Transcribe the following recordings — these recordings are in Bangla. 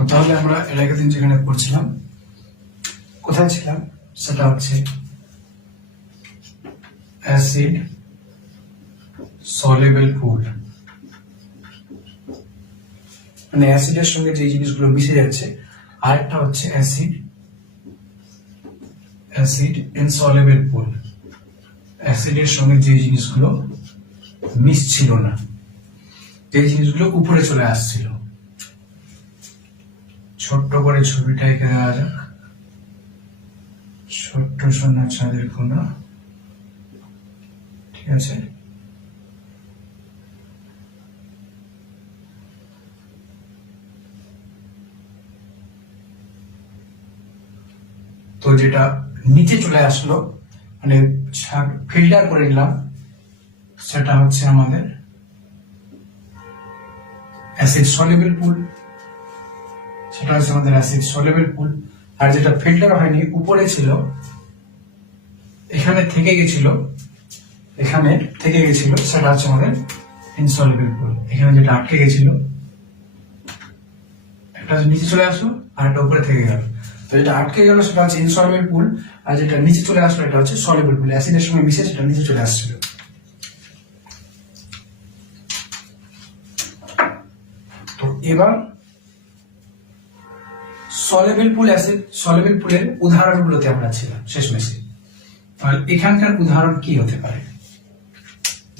তো তাহলে আমরা এর আগের দিন যেখানে পড়ছিলাম, কোথায় ছিলাম সেটা হচ্ছে অ্যাসিড সলিউবল পুল। মানে অ্যাসিডের সঙ্গে যে জিনিসগুলো মিশে যাচ্ছে, আরেকটা হচ্ছে অ্যাসিড ইনসলিউবল পুল। অ্যাসিডের সঙ্গে যে জিনিসগুলো মিশছিল না, যে জিনিসগুলো উপরে চলে আসছিল। ছোট্ট করে ছবিটা এঁকে দেওয়া যাক। ছোট্ট সোনার চাঁদের কোনা, ঠিক আছে। তো যেটা নিচে চলে আসলো, মানে ফিল্টার করে নিলাম, সেটা হচ্ছে আমাদের অ্যাসিড সলিউবল পুল। সেটা হচ্ছে আমাদের অ্যাসিড সলিউবল পুল। আর যেটা ফিল্টার হয়নি, উপরে ছিল, এখানে থেকে গেছিল, সেটা হচ্ছে আমাদের ইনসলিউবল পুল। এখানে যেটা আটকে গেছিল, একটা নিচে চলে আসলো আর একটা উপরে থেকে গেল। তো যেটা আটকে গেল সেটা হচ্ছে ইনসলিউবল পুল, আর যেটা নিচে চলে আসলো এটা হচ্ছে সলিউবল পুল। অ্যাসিডের সঙ্গে মিশে সেটা নিচে চলে আসছিল। তো এবার সলিউবল পুল, অ্যাসিড সলিউবল পুলের উদাহরণগুলোতে আমরা ছিলাম শেষমেশে। আর এখানকার উদাহরণ কি হতে পারে?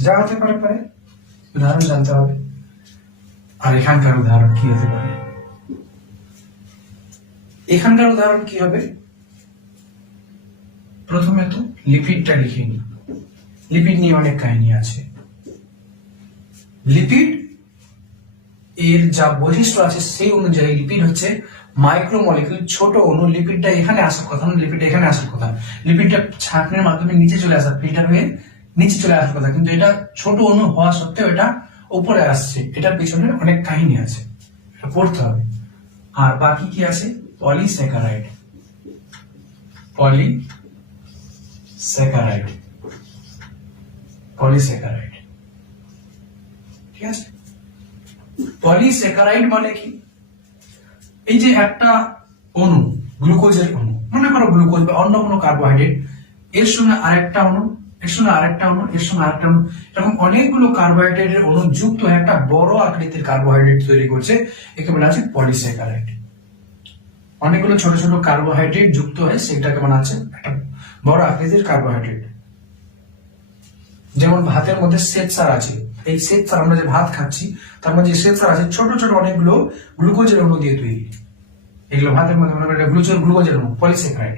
যা হতে পারে উদাহরণ জানতে হবে। আর এখানকার উদাহরণ কি হতে পারে? এখানকার উদাহরণ কি হবে? প্রথমে তো লিপিডটা লিখে নি। লিপিড নিয়ে অনেক কাহিনী আছে। লিপিড এর যা বৈশিষ্ট্য আছে সেই অনুযায়ী লিপিড হচ্ছে মাইক্রোমলিকুল, ছোট অণু। লিপিডটা এখানে আসার কথা না, লিপিডটা এখানে আসার কথা। লিপিডটা ছাঁকনির মাধ্যমে নিচে চলে আসা, ফিল্টার হয়ে নিচে চলে আসার কথা, কিন্তু এটা ছোট অণু হওয়া সত্ত্বেও এটা উপরে আসছে। এটার পিছনে অনেক কাহিনী আছে, এটা পড়তে হবে। আর বাকি কি আছে? পলিস্যাকারাইড। পলিস্যাকারাইড, ঠিক আছে। পলিস্যাকারাইড মানে কি? এই যে একটা অণু, গ্লুকোজের অণু, মনে করো গ্লুকোজ বা অন্য কোনো কার্বোহাইড্রেট, এর সঙ্গে আরেকটা অণু, এর সঙ্গে আরেকটা অণু, এর সঙ্গে আরেকটা অণু, এরকম অনেকগুলো কার্বোহাইড্রেটের অণু যুক্ত হয়ে একটা বড় আকৃতির কার্বোহাইড্রেট তৈরি করছে। একে বলা আছে পলিস্যাকারাইড। অনেকগুলো ছোট ছোট কার্বোহাইড্রেট যুক্ত হয়ে সেটাকে বানাচ্ছে একটা বড় আকৃতির কার্বোহাইড্রেট। যেমন ভাতের মধ্যে শ্বেতসার আছে, এই শ্বেতসার আমরা যে ভাত খাচ্ছি তার মধ্যে শ্বেতসার আছে, ছোট ছোট অনেকগুলো গ্লুকোজের অণু দিয়ে তৈরি। এগুলো ভাতের মধ্যে মনে করেন গ্লুকোজের অণু, পলিস্যাকারাইড।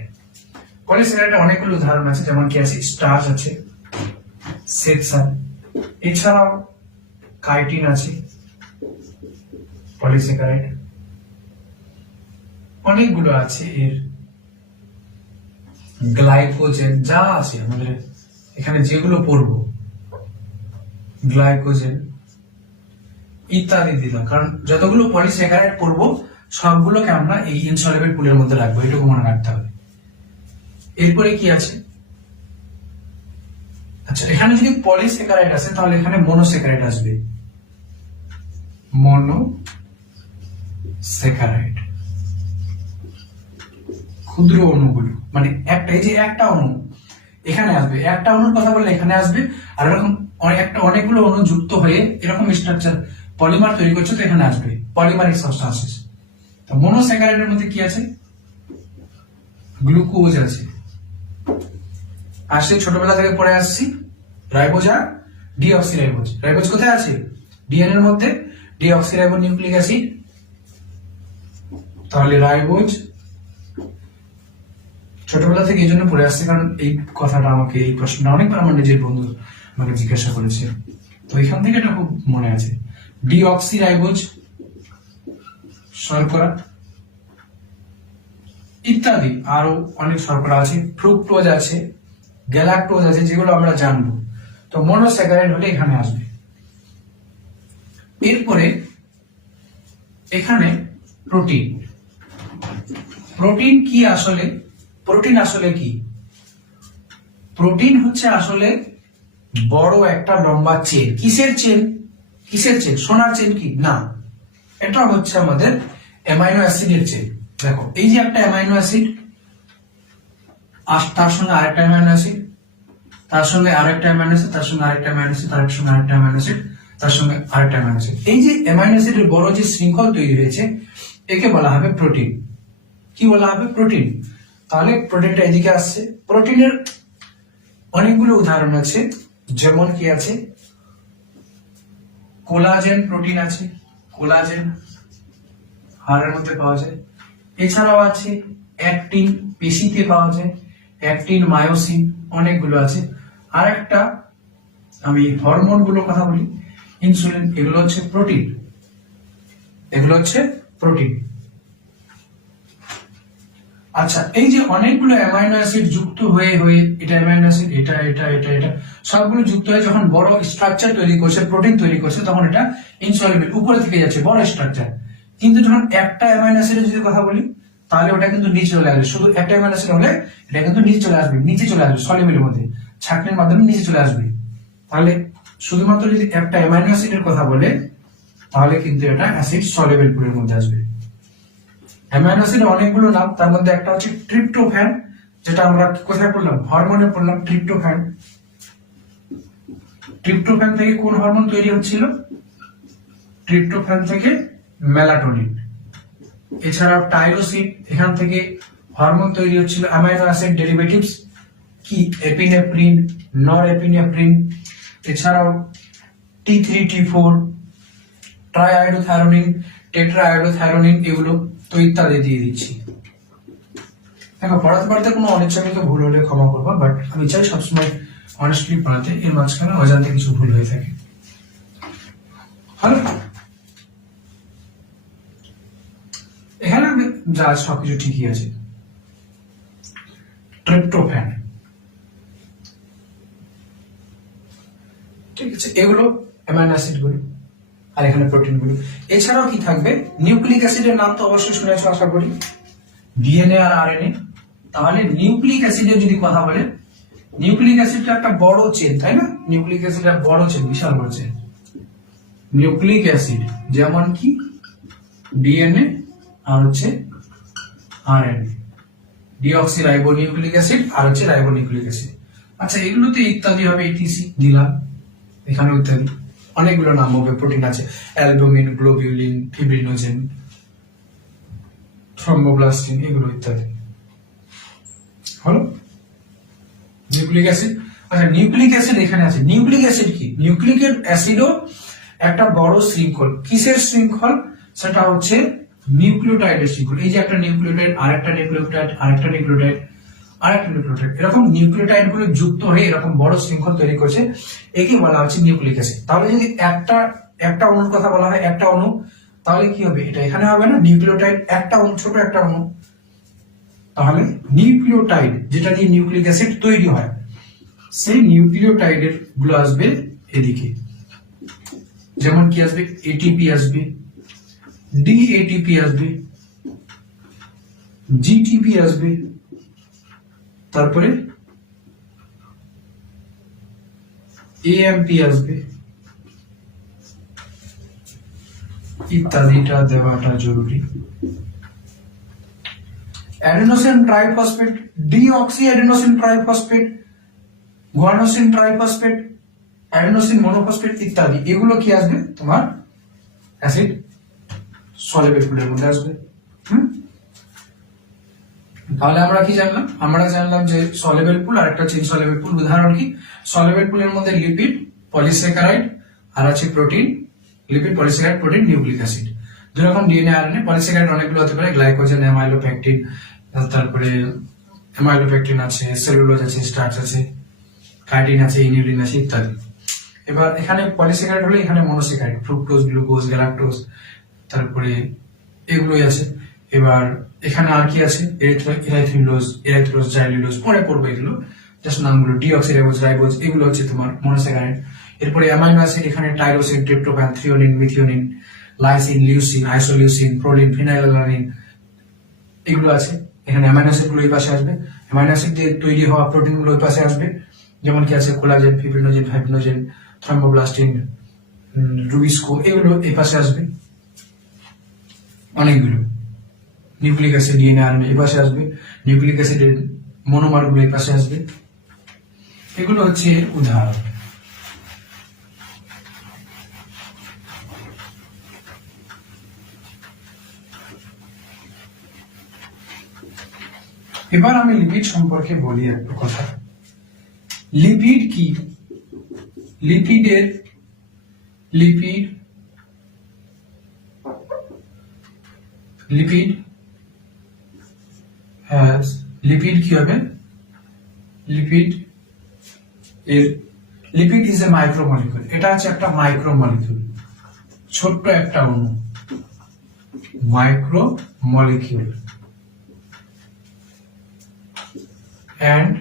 পলিস্যাকারাইডের অনেকগুলো উদাহরণ আছে, যেমন কি আছে? স্টার্চ আছে, শ্বেতসার, এছাড়াও কাইটিন আছে, পলিস্যাকারাইড। অনেকগুলো আছে এর, গ্লাইকোজেন, যা আছে আমাদের এখানে যেগুলো পড়বো, গ্লাইকোজেন ইত্যাদি দিলাম, কারণ যতগুলো পলিস্যাকারাইড পড়বো সবগুলোকে আমরা এই ইনসলিউবল পুলের মধ্যে রাখবো, এটুকু মনে রাখতে হবে। এরপরে কি আছে? আচ্ছা, এখানে যদি পলিস্যাকারাইড আসে তাহলে এখানে মনোস্যাকারাইড আসবে। মনোস্যাকারাইড ক্ষুদ্র অণুগুলো, মানে একটা, এই যে একটা অণু এখানে আসবে, একটা অণুর কথা বললে এখানে আসবে, আর এরকম অনেকগুলো অণু যুক্ত হয়ে এরকম স্ট্রাকচার পলিমার তৈরি করছে, তো এখানে আসবে পলিমারিক সাবস্টেন্সেস। তো মনোস্যাকারাইডের মধ্যে কি আছে? গ্লুকোজ আছে। আর সেই ছোটবেলা থেকে পড়ে আসছি রাইবোজ আর ডিঅক্সিরাইবোজ। রাইবোজ কোথায় আছে? ডিএনএ এর মধ্যে। Deoxyribo nucleic acid. তাহলে রাইবোজ ছোটবেলা থেকে এই জন্য পড়ে আসছে, কারণ এই কথাটা আমাকে, এই প্রশ্নটা অনেকবার আমার নিজের বন্ধু আমাকে জিজ্ঞাসা করেছে, তো এখান থেকে এটা খুব মনে আছে। ডিঅক্সিরাইবোজ, শর্করা ইত্যাদি আরো অনেক শর্করা আছে, ফ্রুক্টোজ আছে, গ্যালাক্টোজ আছে, যেগুলো আমরা জানবো। তো মনোস্যাকারাইড হলে এখানে আসবে। এরপরে এখানে প্রোটিন। প্রোটিন কি আসলে? প্রোটিন আসলে কি? প্রোটিন হচ্ছে আসলে বড় একটা লম্বা চেন। কিসের চেন? সোনার চেন কি? না, এটা হচ্ছে আমাদের অ্যামাইনো অ্যাসিডের চেন। দেখো এই যে একটা অ্যামাইনো অ্যাসিড, আর তার সঙ্গে আরেকটা অ্যামাইনো অ্যাসিড, তার সঙ্গে আরেকটা অ্যামাইনো অ্যাসিড, তার সঙ্গে আরেকটা অ্যামাইনো অ্যাসিড, তার সঙ্গে আরেকটা অ্যামাইনো অ্যাসিড, তার সঙ্গে আরেকটা অ্যামাইনো অ্যাসিড। এই যে অ্যামাইনো অ্যাসিডের বড় যে শৃঙ্খল তৈরি হয়েছে একে বলা হবে প্রোটিন। কি বলা হবে? প্রোটিন। তাহলে প্রোটিনটা এদিকে আসছে। প্রোটিনের অনেকগুলো উদাহরণ আছে, যেমন কি আছে, কোলাজেন প্রোটিন আছে, কোলাজেন হাড়ের মধ্যে পাওয়া যায়। এছাড়াও আছে অ্যাক্টিন, পেশিতে পাওয়া যায়, অ্যাক্টিন, মায়োসিন, অনেকগুলো আছে। আর একটা আমি হরমোন গুলোর কথা বলি, ইনসুলিন, এগুলো হচ্ছে প্রোটিন, এগুলো হচ্ছে প্রোটিন। আচ্ছা, এই যে অনেকগুলো অ্যামাইনো অ্যাসিড যুক্ত হয়ে হয়ে এটা অ্যামাইনো অ্যাসিড, এটা এটা এটা এটা সবগুলো যুক্ত হয়ে যখন বড় স্ট্রাকচার তৈরি করছে, প্রোটিন তৈরি করছে, তখন এটা ইনসলিবল, উপরে থেকে যাচ্ছে বড় স্ট্রাকচার। কিন্তু যখন একটা অ্যামাইনো অ্যাসিডের যদি কথা বলি, তাহলে ওটা কিন্তু নিচে চলে আসবে। শুধু একটা অ্যামাইনো অ্যাসিড হলে এটা কিন্তু নিচে চলে আসবে, নিচে চলে আসবে সলিবলের মধ্যে, ছাঁকনির মাধ্যমে নিচে চলে আসবে। তাহলে শুধুমাত্র যদি একটা অ্যামাইনো অ্যাসিডের কথা বলে, তাহলে কিন্তু এটা অ্যাসিড সলিবল পুরের মধ্যে আসবে। অ্যামাইনো অ্যাসিডের অনেকগুলো নাম, তার মধ্যে একটা হচ্ছে ট্রিপ্টোফ্যান, যেটা আমরা কোথায় পড়লাম? হরমোনে পড়লাম, ট্রিপ্টোফ্যান। ট্রিপ্টোফ্যান থেকে কোন হরমোন তৈরি হচ্ছিল? ট্রিপ্টোফ্যান থেকে মেলাটোনিন। এছাড়াও টাইরোসিন, এখান থেকে হরমোন তৈরি হচ্ছিল, অ্যামাইনো অ্যাসিড ডেরিভেটিভস, কি এপিনেফ্রিন, নর এপিনেফ্রিন। এছাড়াও T3 T4, ট্রাইআইডোথায়োনিন, টেট্রাআইডোথায়োনিন, এগুলো তো ইত্যাদি দিয়ে দিচ্ছি। দেখো পড়াতে পড়াতে কোনো অনিচ্ছাকৃত ভুল হলে ক্ষমা করবা, বাট আমি চাই সবসময় অনেস্টলি পড়াতে, এর মাঝখানে অজান্তে কিছু ভুল হয়ে থাকে। ভালো, এখানে যা সবকিছু ঠিকই আছে। ট্রিপ্টোফ্যান, ঠিক আছে, এগুলো অ্যামাইনো অ্যাসিড গুলো, আর এখানে প্রোটিন গুলো। এছাড়াও কি থাকবে? নিউক্লিক অ্যাসিডের নাম তো অবশ্যই শুনেছো আশা করি, ডিএনএ আর আরএনএ। তাহলে নিউক্লিক অ্যাসিডের যদি কথা বলে, নিউক্লিক অ্যাসিডটা একটা বড় চেন, তাই না? নিউক্লিক অ্যাসিড একটা বড় চেন, বিশাল বড় চেন। নিউক্লিক অ্যাসিড যেমন কি ডিএনএ আর হচ্ছে RNA, deoxyribonucleic acid আর হচ্ছে রাইবো নিউক্লিক অ্যাসিড। আচ্ছা, এগুলোতে ইত্যাদি হবে, ইটিসি দিলাম, এখানে ইত্যাদি অনেকগুলো নাম হবে। প্রোটিন আছে অ্যালবুমিন, গ্লোবিউলিন, ফিব্রিনোজেন, থ্রম্বোপ্লাস্টিন, এগুলো ইত্যাদি হলো নিউক্লিক অ্যাসিড। আচ্ছা, নিউক্লিক অ্যাসিড এখানে আছে। নিউক্লিক অ্যাসিড কি? নিউক্লিক অ্যাসিডও একটা বড় শৃঙ্খল। কিসের শৃঙ্খল? সেটা হচ্ছে নিউক্লিওটাইডের শৃঙ্খল। এই যে একটা নিউক্লিওটাইড, আরেকটা নিউক্লিওটাইড, আরেকটা নিউক্লিওটাইড, আরেকটা নিউক্লিওটাইড, এরকম নিউক্লিওটাইড গুলো যুক্ত হয়ে এরকম বড় শৃঙ্খল তৈরি করছে, একে বলা হচ্ছে নিউক্লিক অ্যাসিড। তাহলে যদি একটা অণুর কথা বলা হয়, একটা অণু, তাহলে কি হবে? এটা এখানে হবে না, নিউক্লিওটাইড একটা অণু, ছোট একটা অণু। তাহলে নিউক্লিওটাইড যেটা দিয়ে নিউক্লিক অ্যাসিড তৈরি হয়, সেই নিউক্লিওটাইডের গুলো আসবে এদিকে। যেমন কি আসবে? এটিপি আসবে, ডিএটিপি আসবে, জিটিপি আসবে, তারপরে এএমপি আসবে, ইত্যাদিটা দেওয়াটা জরুরি। Adenosine triphosphate, deoxy adenosine triphosphate, guanosine triphosphate, adenosine monophosphate ইত্যাদি, এগুলো কি আসবে? তোমার অ্যাসিড সলিবল পুলের মধ্যে আসবে। তাহলে আমরা কি জানলাম? আমরা জানলাম যে সলিবল পুল আর একটা হচ্ছে ইনসলিবল পুল। উদাহরণ কি? সলিবল পুলের মধ্যে লিপিড, পলিস্যাকারাইড আর আছে protein. Lipid, polysaccharide, protein, nucleic acid. যেরকম ডিএনএ, আরএনএ, পলিস্যাকারাইড অনেকগুলো হতে পারে, গ্লাইকোজেন, অ্যামাইলোপেকটিন, তারপরে অ্যামাইলোপেকটিন আছে, সেলুলোজ আছে, স্টার্চ আছে, কাইটিন আছে, ইনিউলিন আছে ইত্যাদি। এবার এখানে পলিস্যাকারাইড হলে এখানে মনোস্যাকারাইড, ফ্রুক্টোজ, গ্লুকোজ, গ্যালাক্টোজ, তারপরে এগুলোই আছে। এবার এখানে আর কি আছে? এরাইথ্রিলোজ, এরাইথ্রোজ, জাইলুলোজ, পরে পড়বে এগুলো, জাস্ট নামগুলো। ডিঅক্সিরাইবোজ, রাইবোজ, এগুলো হচ্ছে তোমার মনোস্যাকারাইড। এরপরে অ্যামাইনো অ্যাসিড, এখানে tyrosine, tryptophan, threonine, methionine, lysine, leucine, isoleucine, proline, phenylalanine, এগুলো আছে। এখানে অ্যামাইনো অ্যাসিড গুলো এই পাশে আসবে, অ্যামাইনো অ্যাসিড দিয়ে তৈরি হওয়া প্রোটিন গুলো ওই পাশে আসবে। যেমন কি আছে? Collagen, fibrinogen, fibrinogen, thromboplastin, rubisco, এগুলো এই পাশে আসবে, অনেকগুলো। নিউক্লিক অ্যাসিড ডিএনএ আরএনএ এই পাশে আসবে, নিউক্লিক অ্যাসিডের মনোমার গুলো এই পাশে আসবে। এগুলো হচ্ছে উদাহরণ। এবার আমি লিপিড সম্পর্কে বলি একটু কথা। লিপিড কি? লিপিড কি হবে? Lipid is a micromolecule. এটা হচ্ছে একটা মাইক্রোমলিকুল, ছোট্ট একটা অণু, মাইক্রোমলিকুল। and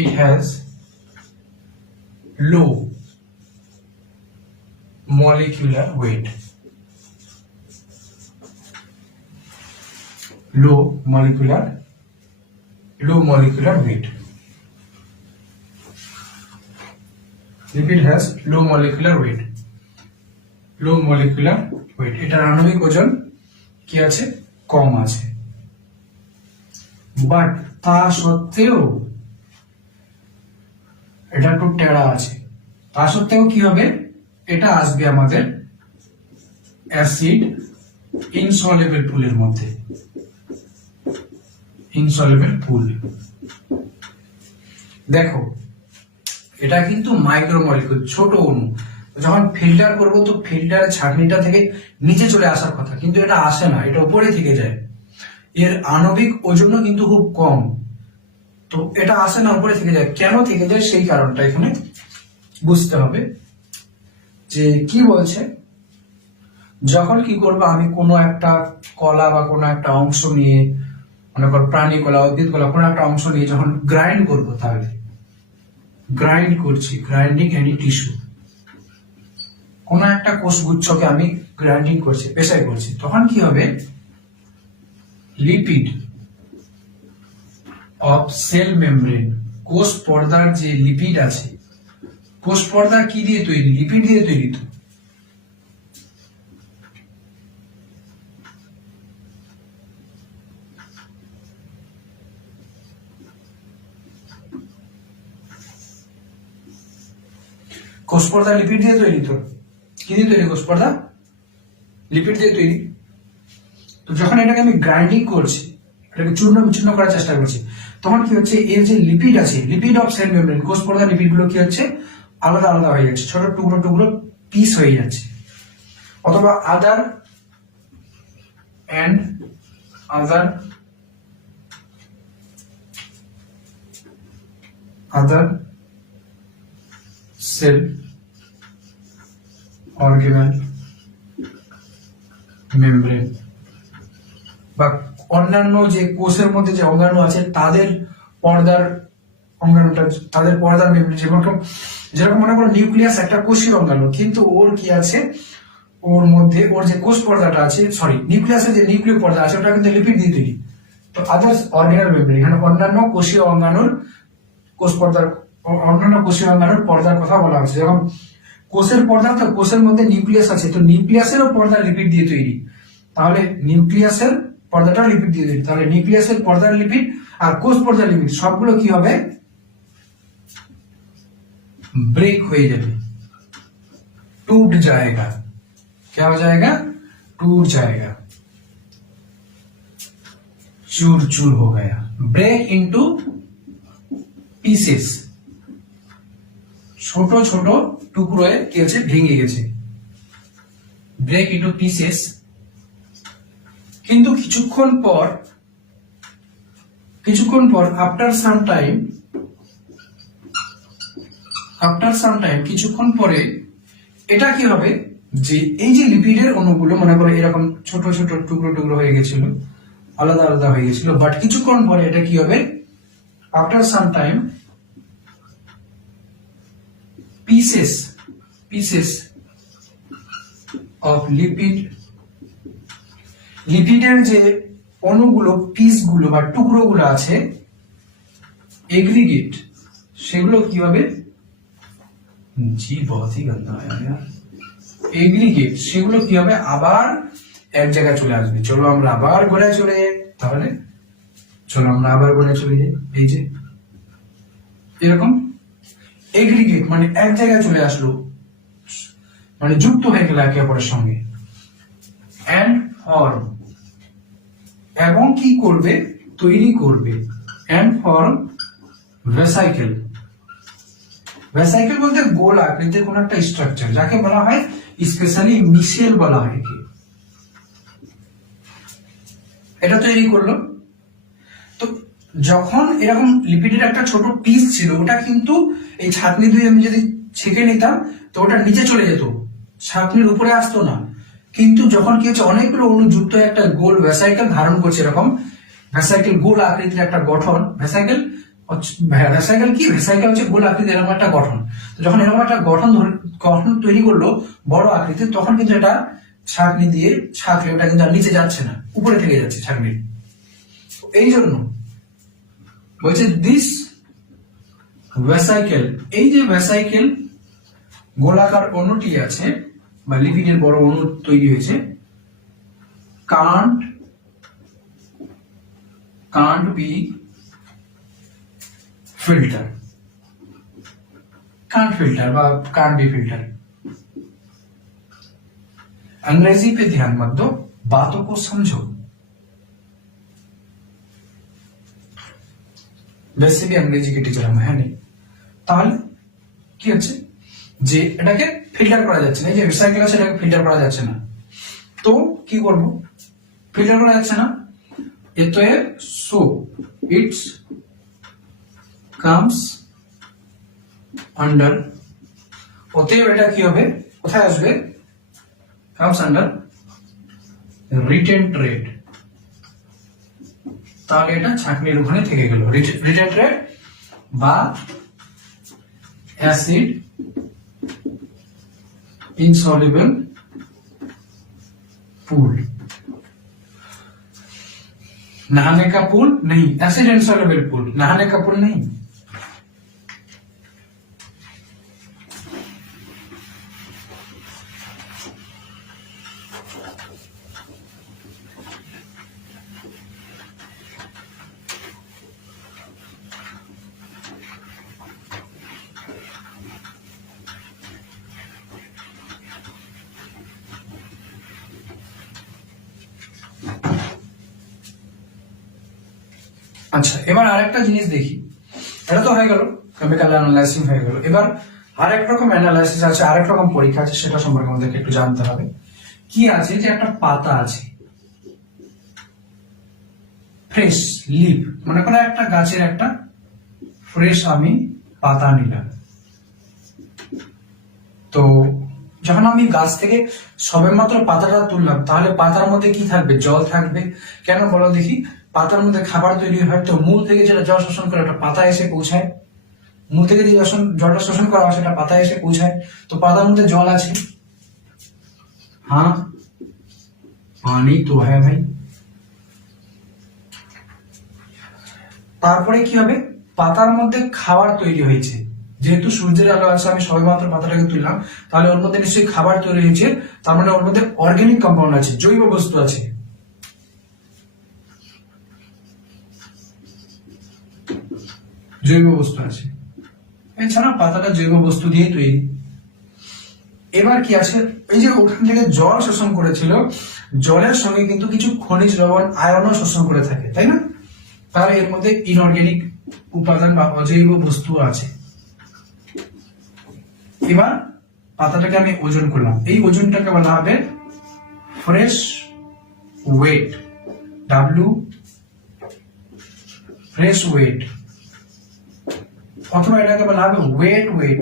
it has low molecular weight. Low molecular weight. Lipid has low molecular weight. এটার আণবিক ওজন কি আছে? কম আছে। বাট তা সত্ত্বেও এটা একটু টেরা আছে। তা সত্ত্বেও কি হবে? এটা আসবে আমাদের অ্যাসিড ইনসলিবল পুলের মধ্যে। ইনসলিবল পুল। দেখো, এটা কিন্তু মাইক্রোমলিকুল, ছোট অণু। যখন ফিল্টার করব তো ফিল্টারের ছাঁকনিটা থেকে নিচে চলে আসার কথা, কিন্তু এটা আসে না, এটা উপরে থেকে যায়। এর আণবিক ওজনও কিন্তু খুব কম, তো এটা আসে না, উপরে থেকে যায়। কেন থেকে যায় সেই কারণটা এখানে বুঝতে হবে। যে কি বলছে, যখন কি করবো আমি কোনো একটা কলা বা কোনো একটা অংশ নিয়ে, মনে কর প্রাণী কলা, উদ্ভিদ কলা, কোনো একটা অংশ নিয়ে যখন গ্রাইন্ড করবো, তাহলে গ্রাইন্ড করছি, গ্রাইন্ডিং এনি টিস্যু, কোন একটা কোষগুচ্ছকে আমি গ্রাইন্ডিং করছি, পেশাই করছি, তখন কি হবে? লিপিড অফ সেল মেমব্রেন, কোষ পর্দার যে লিপিড আছে, কোষ পর্দা কি দিয়ে তৈরি? লিপিড দিয়ে তৈরি। তো কোষ পর্দা লিপিড দিয়ে তৈরি। তো কি দিয়ে তৈরি? কোষ পর্দা লিপিড দিয়ে তৈরি। তো যখন এটাকে আমি গ্রাইন্ডিং করছি, এটাকে চূর্ণ বিচূর্ণ করার চেষ্টা করছি, তখন কি হচ্ছে? এর যে লিপিড আছে, লিপিড অফ সেল মেমব্রেন, কোষ পর্দা লিপিড গুলো কি হচ্ছে? আলাদা আলাদা হয়ে যাচ্ছে, ছোট টুকরো টুকরো পিস হয়ে যাচ্ছে। অথবা আদার সেল অর্গানেল মেমব্রেন, বা অন্যান্য যে কোষের মধ্যে যে অঙ্গাণু আছে তাদের পর্দার অঙ্গাণুটা, তাদের পর্দার মেমব্রেন। যেরকম মনে করো নিউক্লিয়াস একটা কোষীয় অঙ্গাণু, কিন্তু ওর কি আছে? ওর মধ্যে ওর যে কোষ পর্দাটা আছে, নিউক্লিয়াসের যে নিউক্লিয় পর্দা আছে, ওটা কিন্তু লিপিড দিয়ে তৈরি। তো আদার্স অর্গানেল মেমব্রেন, এখানে অন্যান্য কোষীয় অঙ্গাণুর পর্দার কথা বলা হচ্ছে। যেরকম কোষের পর্দা, তো কোষের মধ্যে নিউক্লিয়াস আছে, তো নিউক্লিয়াসেরও পর্দা লিপিড দিয়ে তৈরি। তাহলে নিউক্লিয়াসের পর্দাটা লিপিড দিয়ে তৈরি। তাহলে নিউক্লিয়াসের পর্দার লিপিড আর কোষ পর্দার লিপিড সবগুলো কি হবে? ब्रेक हो जाए, टूट जाएगा। क्या हो जाएगा? टूट जाएगा, चूर चूर हो गया। ब्रेक इनटू पीसेस, ছোট ছোট টুকরোয় কি হচ্ছে? ভেঙে গেছে। Break into pieces. কিন্তু কিছুক্ষণ পর আফটার সাম টাইম কিছুক্ষণ পরে এটা কি হবে? যে এই যে লিপিডের অণুগুলো মনে করো এরকম ছোট ছোট টুকরো টুকরো হয়ে গেছিল, আলাদা আলাদা হয়ে গেছিল, বাট কিছুক্ষণ পরে এটা কি হবে? After some time pieces of লিপিডের যে অণুগুলো, পিসগুলো বা টুকরোগুলো আছে, এগ্রিগেট, সেগুলো কি হবে, জি বহুত হি গন্ধা এগ্রিগেট, সেগুলো কি হবে আবার এক জায়গায় চলে আসবে। চলো আমরা আবার গোড়ায় চলে যাই, তাহলে চলো আমরা আবার গোড়ায় চলে যাই। এই যে এরকম এগ্রিগেট মানে এক জায়গায় চলে আসলো, মানে যুক্ত হয়ে গেল একে অপরের সঙ্গে। এন্ড ফর্ম, এবং কি করবে, তৈরি করবে। এন্ড ফর্ম ভেসাইকেল, ভেসাইকেল বলতে গোল আকৃতির কোন একটা স্ট্রাকচার, যাকে বলা হয় স্পেশালি মিশেল বলা হয়। কি এটা তৈরি করলো। তো যখন এরকম লিপিডের একটা ছোট পিস ছিল, ওটা কিন্তু এই ছাঁকনি দিয়ে আমি যদি ছেঁকে নিতাম তো ওটা নিচে চলে যেত, ছাঁকনির উপরে আসতো না। কিন্তু যখন কি হচ্ছে, অনেকগুলো অণু যুক্ত হয়ে একটা গোল ভেসাইকেল ধারণ করছে, এরকম ভেসাইকেল গোল আকৃতির একটা গঠন। ভেসাইকেল কি, ভেসাইকেল হচ্ছে গোল আকৃতির এরকম একটা গঠন। তো যখন এরকম একটা গঠন তৈরি করলো বড় আকৃতির, তখন কিন্তু এটা ছাঁকনি দিয়ে ছাঁকলে ওটা কিন্তু আর নিচে যাচ্ছে না, উপরে থেকে যাচ্ছে ছাঁকনির। এই জন্য বলছে দিস ভেসাইকেল, এই যে ভেসাইকেল গোলাকার অণুটি আছে বা লিপিডের বড় অণু তৈরি হয়েছে, can't be filter, can't filter বা can't be filter। अंग्रेजी पे ध्यान मत दो, बातों को समझो। वैसे भी अंग्रेजी के टीचर हम है नहीं, তাহলে কি হচ্ছে যে এটাকে ফিল্টার করা যাচ্ছে না, এই যে রিসাইকেল আছে এটাকে ফিল্টার করা যাচ্ছে না। তো কি করব, ফিল্টার করা যাচ্ছে না, এতে সো ইটস কামস আন্ডার, অতএব এটা কি হবে, কোথায় আসবে, কামস আন্ডার রিটেন্ট রেট। তাহলে এটা ছাঁকনির ওখানে থেকে গেল। রিটেন্ট রেট বা एसिड इनसॉल्युबल पूल, नहाने का पूल नहीं, एसिड इनसॉल्युबल पूल, नहाने का पूल नहीं। আচ্ছা, এবার আরেকটা জিনিস দেখি। এটা তো হয়ে গেল কেমিক্যাল অ্যানালাইসিস হয়ে গেল। এবার আরেক রকম অ্যানালাইসিস আছে, আরেক রকম পরীক্ষা আছে, সেটা সম্পর্কে আমাদেরকে একটু জানতে হবে। কি আছে, যে একটা পাতা আছে, ফ্রেশ লিফ, মনে করো একটা গাছের একটা ফ্রেশ আমি পাতা নিলাম। তো যখন আমি গাছ থেকে সবেমাত্র পাতাটা তুললাম, তাহলে পাতার মধ্যে কি থাকবে, জল থাকবে। কেন বলো দেখি, পাতার মধ্যে খাবার তৈরি হয়, তো মূল থেকে যেটা জল শোষণ করে ওটা পাতা এসে পৌঁছায়, মূল থেকে যে জলটা শোষণ করা হয় সেটা পাতায় এসে পৌঁছায়। তো পাতার মধ্যে জল আছে, হ্যাঁ পানি তো হ্যাঁ ভাই। তারপরে কি হবে, পাতার মধ্যে খাবার তৈরি হয়েছে, যেহেতু সূর্যের আলো আছে, আমি সবেমাত্র পাতাটাকে তুললাম, তাহলে ওর মধ্যে নিশ্চয়ই খাবার তৈরি হয়েছে। তার মানে ওর মধ্যে অর্গানিক কম্পাউন্ড আছে, জৈব বস্তু আছে। জৈব বস্তু আছে, এছাড়া পাতাটা জৈব বস্তু দিয়ে তৈরি। এবার কি আছে, এই যে ওখান থেকে জল শোষণ করেছিল, জলের সঙ্গে কিন্তু কিছু খনিজ লবণ আয়নও শোষণ করে থাকে, তাই না? তাহলে এর মধ্যে ইনঅর্গানিক উপাদান বা অজৈব বস্তু আছে। এবার পাতাটাকে আমি ওজন করলাম, এই ওজনটাকে বলা হবে fresh weight, W fresh weight, অথবা এটাকে বলা হবে ওয়েট ওয়েট।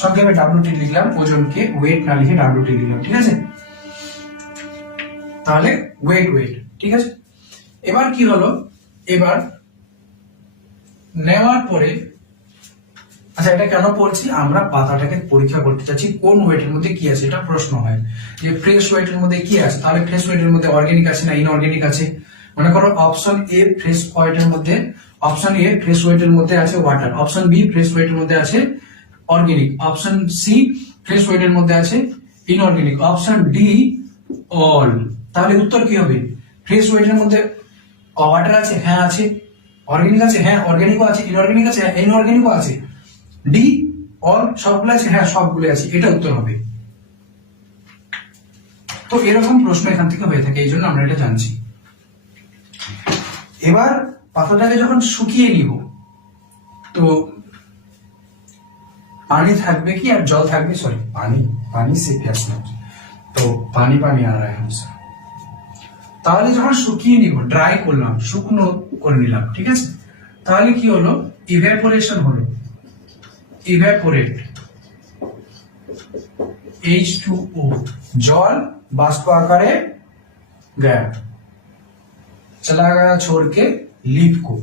সংক্ষেপে ডাব্লিউটি লিখলাম, ওজনকে ওয়েট না লিখে ডাব্লিউটি লিখলাম, ঠিক আছে? তাহলে ওয়েট ওয়েট, ঠিক আছে। এবার কি হলো, এবার নেওয়ার পরে, আচ্ছা এটা কেন বলছি, আমরা পাতাটাকে পরীক্ষা করতে চাচ্ছি কোন ওয়েটের মধ্যে কি আছে। এটা প্রশ্ন হয় যে ফ্রেশ ওয়েটের মধ্যে কি আছে, তাহলে ফ্রেশ ওয়েটের মধ্যে অর্গানিক আছে না ইনঅর্গানিক আছে। মনে করো অপশন এ, ফ্রেশ ওয়েটের মধ্যে অপশন এ ফ্রেশ ওয়েটের মধ্যে আছে ওয়াটার, অপশন বি ফ্রেশ ওয়েটের মধ্যে আছে অর্গানিক, অপশন সি ফ্রেশ ওয়েটের মধ্যে আছে ইনঅর্গানিক, অপশন ডি অল। তাহলে উত্তর কি হবে? ফ্রেশ ওয়েটের মধ্যে ওয়াটার আছে, হ্যাঁ আছে। অর্গানিক আছে, হ্যাঁ অর্গানিকও আছে। ইনঅর্গানিক আছে, হ্যাঁ ইনঅর্গানিকও আছে। ডি অল সবগুলো আছে, হ্যাঁ সবগুলো আছে। এটা উত্তর হবে। তো এরকম প্রশ্ন এখান থেকে হয়ে থাকে, এই জন্য আমরা এটা জানছি। এবার পাতাটাকে যখন শুকিয়ে নিব, তো पानी থাকবে কি আর জল থাকবে? সরি, পানি সে প্যাস না, তো পানি आ रहा है हमसे। তাহলে যখন শুকিয়ে নিব, ড্রাই করলাম, শুকনো করে নিলাম, ঠিক আছে? তাহলে কি হলো? ইভ্যাপোরেশন হলো, ইভ্যাপোরেট, H2O, जल बाष्प आकारे गया, चला गया छोड़ के लीफ को,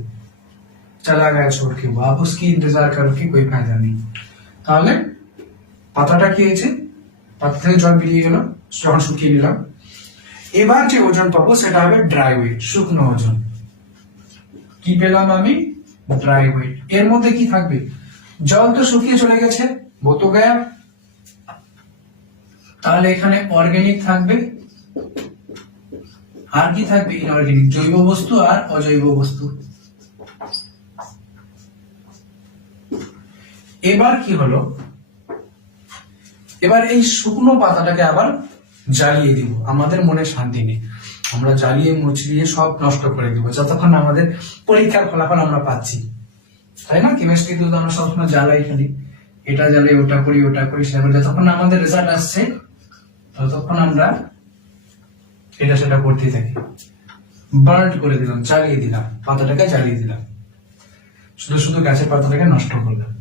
चला गया छोड़ के। अब उसकी इंतजार करके कोई फायदा नहीं। তাহলে পাতাটা কি হয়েছে? পাতা থেকে জল বেরিয়ে গেল যখন শুকিয়ে নিলাম। এবার যে ওজন পাবো সেটা হবে ড্রাই ওয়েট, শুকনো ওজন। কি পেলাম আমি? Dry weight. এর মধ্যে কি থাকবে? জল তো শুকিয়ে চলে গেছে, वो तो गया। তাহলে এখানে অর্গানিক থাকবে, আর কি থাকবে? ইনঅর্গানিক, জৈব বস্তু আর অজৈব বস্তু। এবার কি হলো? এবার এই শুকনো পাতাটাকে আবার জ্বালিয়ে দিব, আমাদের মনে শান্তি নেই, আমরা জ্বালিয়ে মুচড়িয়ে সব নষ্ট করে দিব যতক্ষণ আমাদের পরীক্ষার ফলাফল আমরা পাচ্ছি, তাই না? কেমিস্ট্রি তো আমরা সবসময় জ্বালাই খালি, এটা জ্বালাই ওটা করি ওটা করি, সেটা যতক্ষণ আমাদের রেজাল্ট আসছে ততক্ষণ আমরা এটা সেটা করতে থাকি। বার্ন করে দিলাম, জ্বালিয়ে দিলাম, পাতাটাকে জ্বালিয়ে দিলাম, শুধু শুধু গাছের পাতাটাকে নষ্ট করলাম।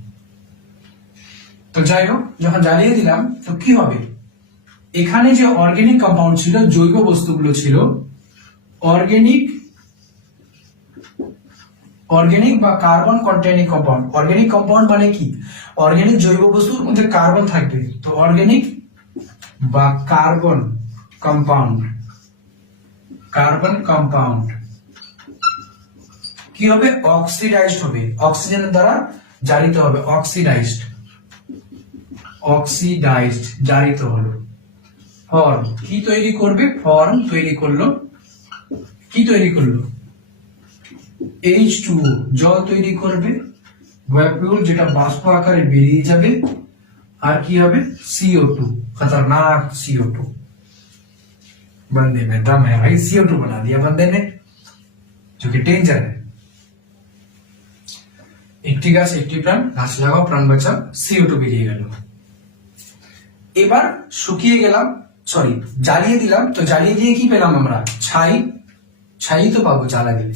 তো যাই হোক, যখন জ্বালিয়ে দিলাম তো কি হবে? এখানে যে অর্গানিক কম্পাউন্ড ছিল, জৈব বস্তুগুলো ছিল, অর্গানিক বা carbon containing compound. Organic compound মানে কি? অর্গানিক জৈব বস্তুর মধ্যে কার্বন থাকবে, তো অর্গানিক বা কার্বন কম্পাউন্ড কি হবে? অক্সিডাইজড হবে, অক্সিজেনের দ্বারা জারিত হবে, অক্সিডাইজড জারিত হলো। ফর্ম কি তৈরি করবে? ফর্ম তৈরি করলো, কি তৈরি করলো? H2O, জল তৈরি করবে, ভ্যাকুয়াল যেটা বাষ্প আকারে বেরিয়ে যাবে, আর কি হবে? CO2, खतरनाक CO2। बंदे में दम है भाई, CO2 बना दिया बंदे ने, जो कि डेंजर है। একটি গাছ একটি প্রাণ, গাছ লাগাও প্রাণ বাঁচাও, CO2 বেরিয়ে গেল। এবার শুকিয়ে গেলাম, সরি জ্বালিয়ে দিলাম, তো জ্বালিয়ে দিয়ে কি পেলাম আমরা? ছাই তো পাবো জ্বালা দিলে।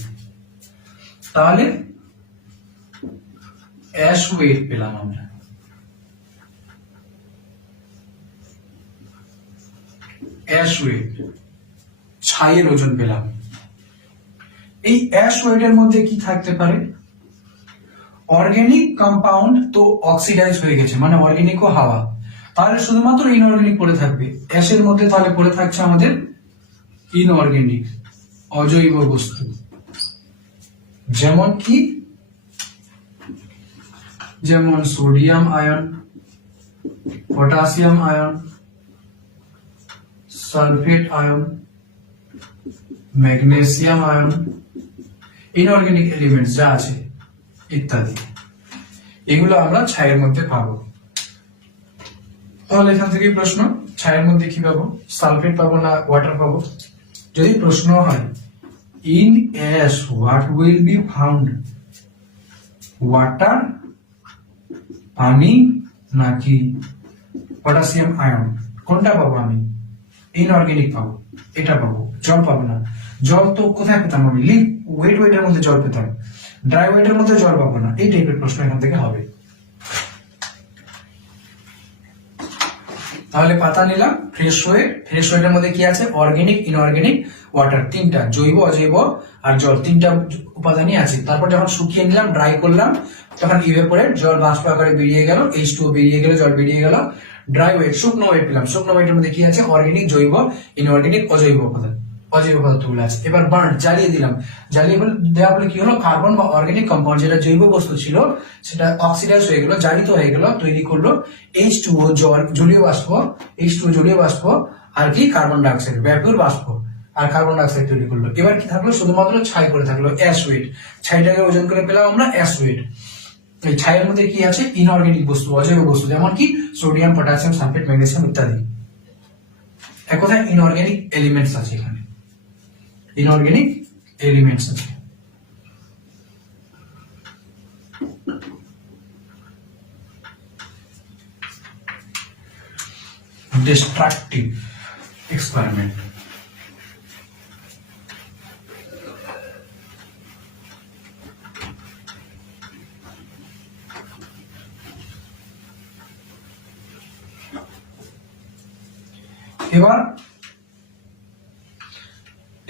তাহলে অ্যাশ ওয়েট পেলাম আমরা, অ্যাশ ওয়েট, ছাইয়ের ওজন পেলাম। এই অ্যাশ ওয়েটের মধ্যে কি থাকতে পারে? অর্গানিক কম্পাউন্ড তো অক্সিডাইজ হয়ে গেছে, মানে অর্গানিক ও হাওয়া, তাহলে শুধুমাত্র ইনঅর্গানিক পড়ে থাকবে। অ্যাশের মধ্যে তাহলে পড়ে থাকছে আমাদের ইনঅর্গানিক, অজৈব বস্তু। যেমন কি? যেমন sodium ion, potassium ion, sulphate ion, magnesium ion, inorganic elements যা আছে ইত্যাদি, এগুলো আমরা ছাইয়ের মধ্যে পাবো। তাহলে এখান থেকে প্রশ্ন, ছাইয়ের মধ্যে কি পাবো? সালফেট পাবো না ওয়াটার পাবো? যদি প্রশ্ন হয় in ash what will be found, water, পানি নাকি পটাশিয়াম আয়ন, কোনটা পাবো আমি? ইনঅর্গানিক পাবো, এটা পাবো, জল পাবো না। জল তো কোথায় পেতাম আমি? ওয়েটের মধ্যে জল পেতাম, ড্রাই ওয়েটের মধ্যে জল পাবো না। এই টাইপের প্রশ্ন এখান থেকে হবে। তাহলে পাতা নিলাম, ফ্রেশ ওয়েটের মধ্যে কি আছে? অর্গানিক, ইনঅর্গানিক, ওয়াটার, তিনটা, জৈব অজৈব আর জল, তিনটা উপাদানই আছে। তারপর যখন শুকিয়ে নিলাম, ড্রাই করলাম, তখন ইভেপোরেট, জল বাষ্প আকারে বেরিয়ে গেল, H2O বেরিয়ে গেল, জল বেরিয়ে গেল। ড্রাই ওয়েট, শুকনো ওয়েট পেলাম, শুকনো ওয়েটের মধ্যে কি আছে? অর্গানিক, জৈব, ইনঅর্গানিক, অজৈব উপাদান। অজৈব পদার্থগুলো আছে। এবার বার্ন, জ্বালিয়ে দিলাম, জ্বালিয়ে দেওয়া ফলে কি হলো, কার্বন বা অর্গানিক কম্পাউন্ড যেটা জৈব বস্তু ছিল সেটা অক্সিডাইজ হয়ে গেল, জারিত হয়ে গেল, তৈরি করলো H2O, জলীয় বাষ্প, H2O জলীয় বাষ্প, আর কি কার্বন ডাই অক্সাইড, ভ্যাপর বাষ্প, আর কার্বন ডাই অক্সাইড তৈরি করলো। এবার কি থাকলো, শুধুমাত্র ছাই করে থাকলো, অ্যাশ ওয়েট। ছাইটাকে ওজন করে পেলাম আমরা অ্যাশ ওয়েট। এই ছাইয়ের মধ্যে কি আছে, ইনঅর্গানিক বস্তু, অজৈব বস্তু, যেমন কি সোডিয়াম, পটাশিয়াম, সালফেট, ম্যাগনেসিয়াম ইত্যাদি। এক কথায় ইনঅর্গানিক এলিমেন্টস আছে এখানে, ইনঅর্গানিক এলিমেন্টস আছে। Destructive experiment.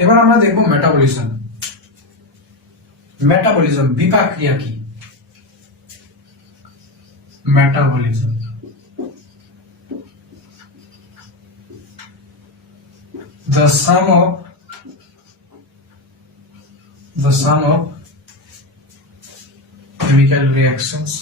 এবার আমরা দেখবো মেটাবলিজম। মেটাবলিজম বিপাক ক্রিয়া কি? Metabolism the sum of chemical reactions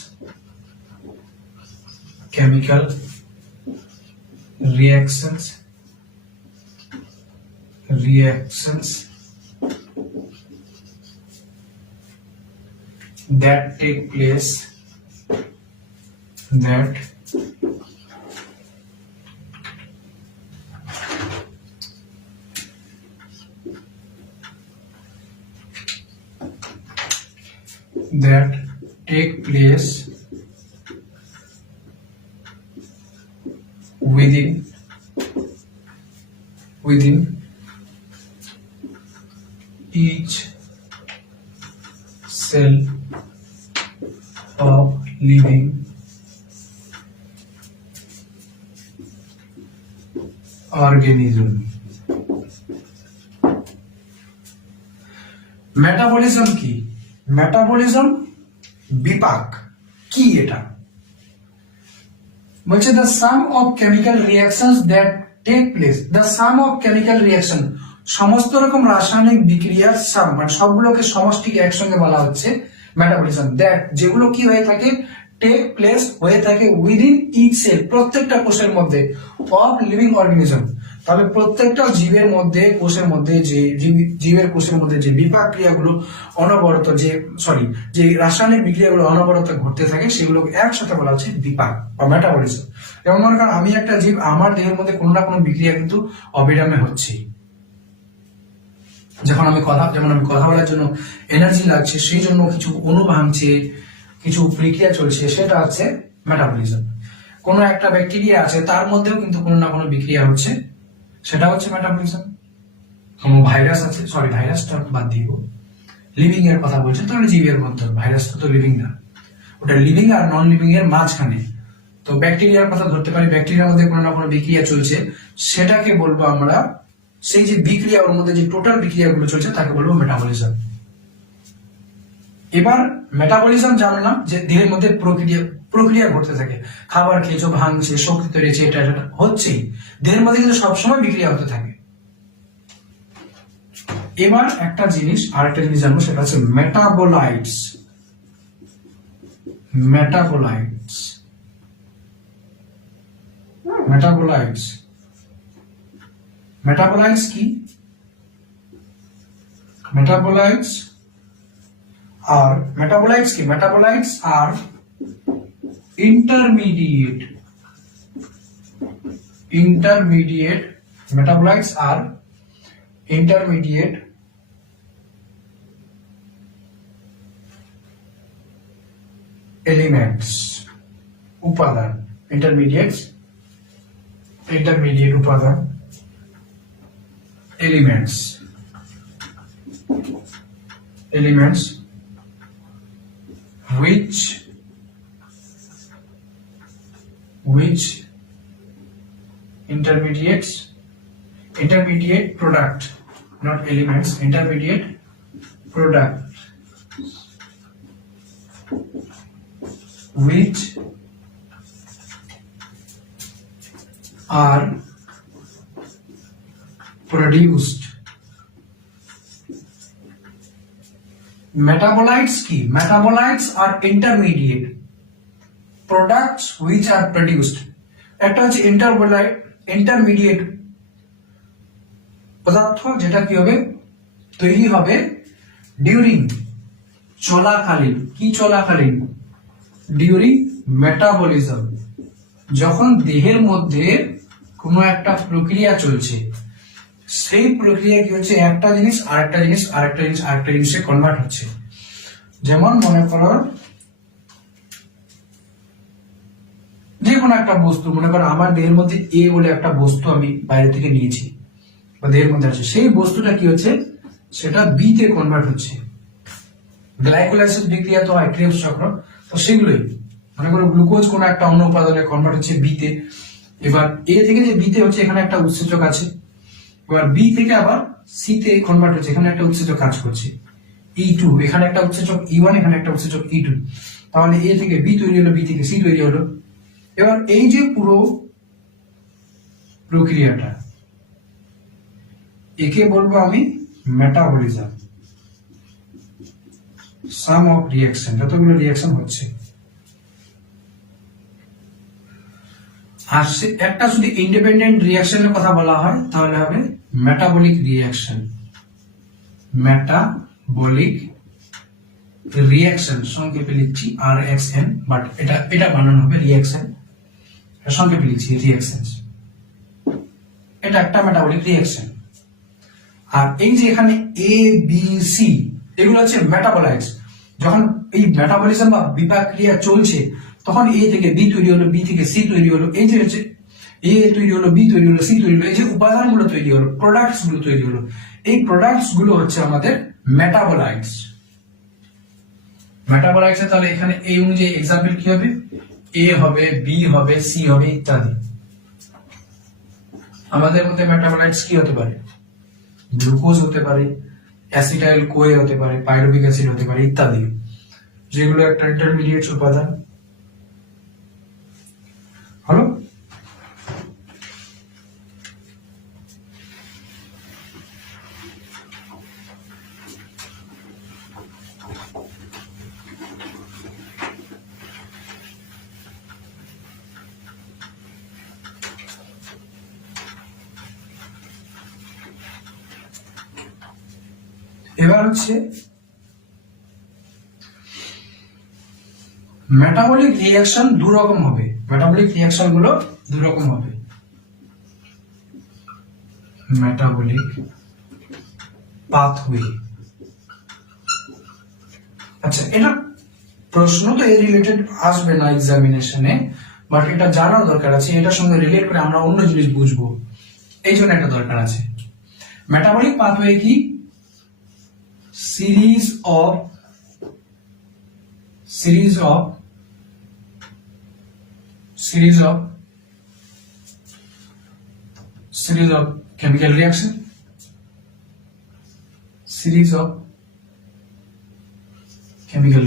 that take place within each cell of living organism. Metabolism কি? মেটাবলিজম বিপাক কি? এটা বলছে the sum of chemical reactions that take place, the sum of chemical reaction, সমস্ত রকম রাসায়নিক বিক্রিয়ার সাম, মানে সবগুলোকে সমষ্টিকে একসঙ্গে বলা হচ্ছে মেটাবলিজম। দ্যাট, যেগুলো কি হয়ে থাকে, টেক প্লেস, হয়ে থাকে উইদিন ইচ সেল, প্রত্যেকটা কোষের মধ্যে, অফ লিভিং অর্গানিজম। তাহলে প্রত্যেকটা জীবের মধ্যে, কোষের মধ্যে, যে জীবের কোষের মধ্যে যে বিপাক ক্রিয়াগুলো অনবরত, যে রাসায়নিক বিক্রিয়াগুলো অনবরত ঘটতে থাকে, সেগুলোকে একসাথে বলা হচ্ছে বিপাক বা মেটাবলিজম। যেমন মনে করেন আমি একটা জীব, আমার দেহের মধ্যে কোনো না কোনো বিক্রিয়া কিন্তু অবিরামে হচ্ছে। যেমন আমি কথা বলার জন্য এনার্জি লাগছে, সেই জন্য কিছু অণু ভাঙছে, কিছু প্রক্রিয়া চলছে, সেটা হচ্ছে মেটাবলিজম। কোনো একটা ব্যাকটেরিয়া আছে, তার মধ্যেও কিন্তু কোনো না কোনো বিক্রিয়া হচ্ছে, সেটা হচ্ছে মেটাবলিজম। কোনো ভাইরাস আছে, ভাইরাসটা বাদ দিব, লিভিং এর কথা বলছেন, তাহলে জীবের মধ্যে, ভাইরাসটা তো লিভিং না, ওটা লিভিং আর নন লিভিং এর মাঝখানে। তো ব্যাকটেরিয়ার কথা ধরতে পারি, ব্যাকটেরিয়ার মধ্যে কোনো না কোনো বিক্রিয়া চলছে, সেটাকে বলবো আমরা, সেই যে বিক্রিয়া, ওর মধ্যে যে টোটাল বিক্রিয়াগুলো চলছে, তাকে বলবো মেটাবলিজম। এবার মেটাবলিজম জানলাম যে দেহের মধ্যে প্রক্রিয়া ঘটতে থাকে, খাবার খেয়েছো, ভাঙছে, শক্তি তৈরি হচ্ছে, এটা হচ্ছেই, দেহের মধ্যে কিন্তু সবসময় বিক্রিয়া হতে থাকে। এবার আরেকটা জিনিস জানবো, সেটা হচ্ছে মেটাবোলাইটস। মেটাবোলাইটস কি? মেটাবোলাইটস are intermediate elements, উপাদান, intermediate উপাদান, elements which intermediate product, not elements, intermediate product which are produced metabolites কি? Metabolites are intermediate products which are produced. একটা হচ্ছে ইন্টারমিডিয়েট পদার্থ, যেটা কি হবে, তৈরি হবে ডিউরিং, চলাকালীন। কি চলাকালীন? ডিউরিং মেটাবলিজম, যখন দেহের মধ্যে কোনো একটা প্রক্রিয়া চলছে, সেই প্রক্রিয়া কি হচ্ছে, একটা জিনিস আরেকটা জিনিস আরেকটা জিনিস আরেকটা জিনিসে কনভার্ট হচ্ছে। যেমন মনে করো যে কোনো একটা বস্তু, মনে করো আমার দেহের মধ্যে এ বলে একটা বস্তু আমি বাইরে থেকে নিয়েছি বা দেহের মধ্যে আছে, সেই বস্তুটা কি হচ্ছে, সেটা বি তে কনভার্ট হচ্ছে। গ্লাইকোলাইসিস বিক্রিয়া তো হয়, ক্রেবস চক্র, তো সেগুলোই মনে করো গ্লুকোজ কোন একটা অন্য উপাদানে কনভার্ট হচ্ছে বি তে। এবার এ থেকে যে বি তে হচ্ছে, এখানে একটা উৎসেচক আছে, এবার বি থেকে আবার সি তে কনভার্ট হচ্ছে, এখানে একটা উৎসেচক কাজ করছে E2, এখানে একটা উৎসেচক E1, এখানে একটা উৎসেচক E2, তাহলে এ থেকে বি তৈরি হলো, বি থেকে সি তৈরি হলো। এবার এই যে পুরো প্রক্রিয়াটা, একে বলবো আমি মেটাবলিজম, সাম অফ রিঅ্যাকশন, যতগুলো রিঅ্যাকশন হচ্ছে। আর একটা যদি ইন্ডিপেন্ডেন্ট রিঅ্যাকশনের কথা বলা হয় তাহলে হবে মেটাবলিক রিঅ্যাকশন। মেটাবলিক রিঅ্যাকশন সংক্ষেপে লিখছি RXN, বাট এটা বানানো হবে রিঅ্যাকশন, সংক্ষেপে লিখছি রিঅ্যাকশনস। এটা একটা মেটাবলিক রিঅ্যাকশন। আর এই যে এখানে A B C এগুলো হচ্ছে মেটাবোলাইটস। যখন এই মেটাবলিজম বা বিপাক ক্রিয়া চলছে, তখন A থেকে B তৈরি হলো, B থেকে C তৈরি হলো, এই যে হচ্ছে A তৈরি হলো, B তৈরি হলো, C তৈরি হলো, এই যে উপাদানগুলো তৈরি হলো, প্রোডাক্টস গুলো তৈরি হলো, এই প্রোডাক্টস গুলো হচ্ছে আমাদের মেটাবোলাইটস। মেটাবোলাইটস তাহলে এখানে এই অনুযায়ী এক্সাম্পল কি হবে, A হবে, B হবে, C হবে ইত্যাদি। আমাদের মধ্যে মেটাবোলাইটস কি হতে পারে, গ্লুকোজ হতে পারে, অ্যাসিটাইল কোয়ে হতে পারে, পাইরুভিক অ্যাসিড হতে পারে ইত্যাদি, যেগুলো একটা ইন্টারমিডিয়েট উপাদান হলো। এবার হচ্ছে মেটাবলিক রিঅ্যাকশন দু রকম হবে, মেটাবলিক রিঅ্যাকশন গুলো দু রকম হবে। মেটাবলিক পাথওয়ে, আচ্ছা এটা প্রশ্ন তো এই রিলেটেড আসবে না এক্সামিনেশনে, বাট এটা জানার দরকার আছে, এটার সঙ্গে রিলেট করে আমরা অন্য জিনিস বুঝবো, এই জন্য একটা দরকার আছে। মেটাবলিক পাথওয়ে কি, series of chemical reaction, series of chemical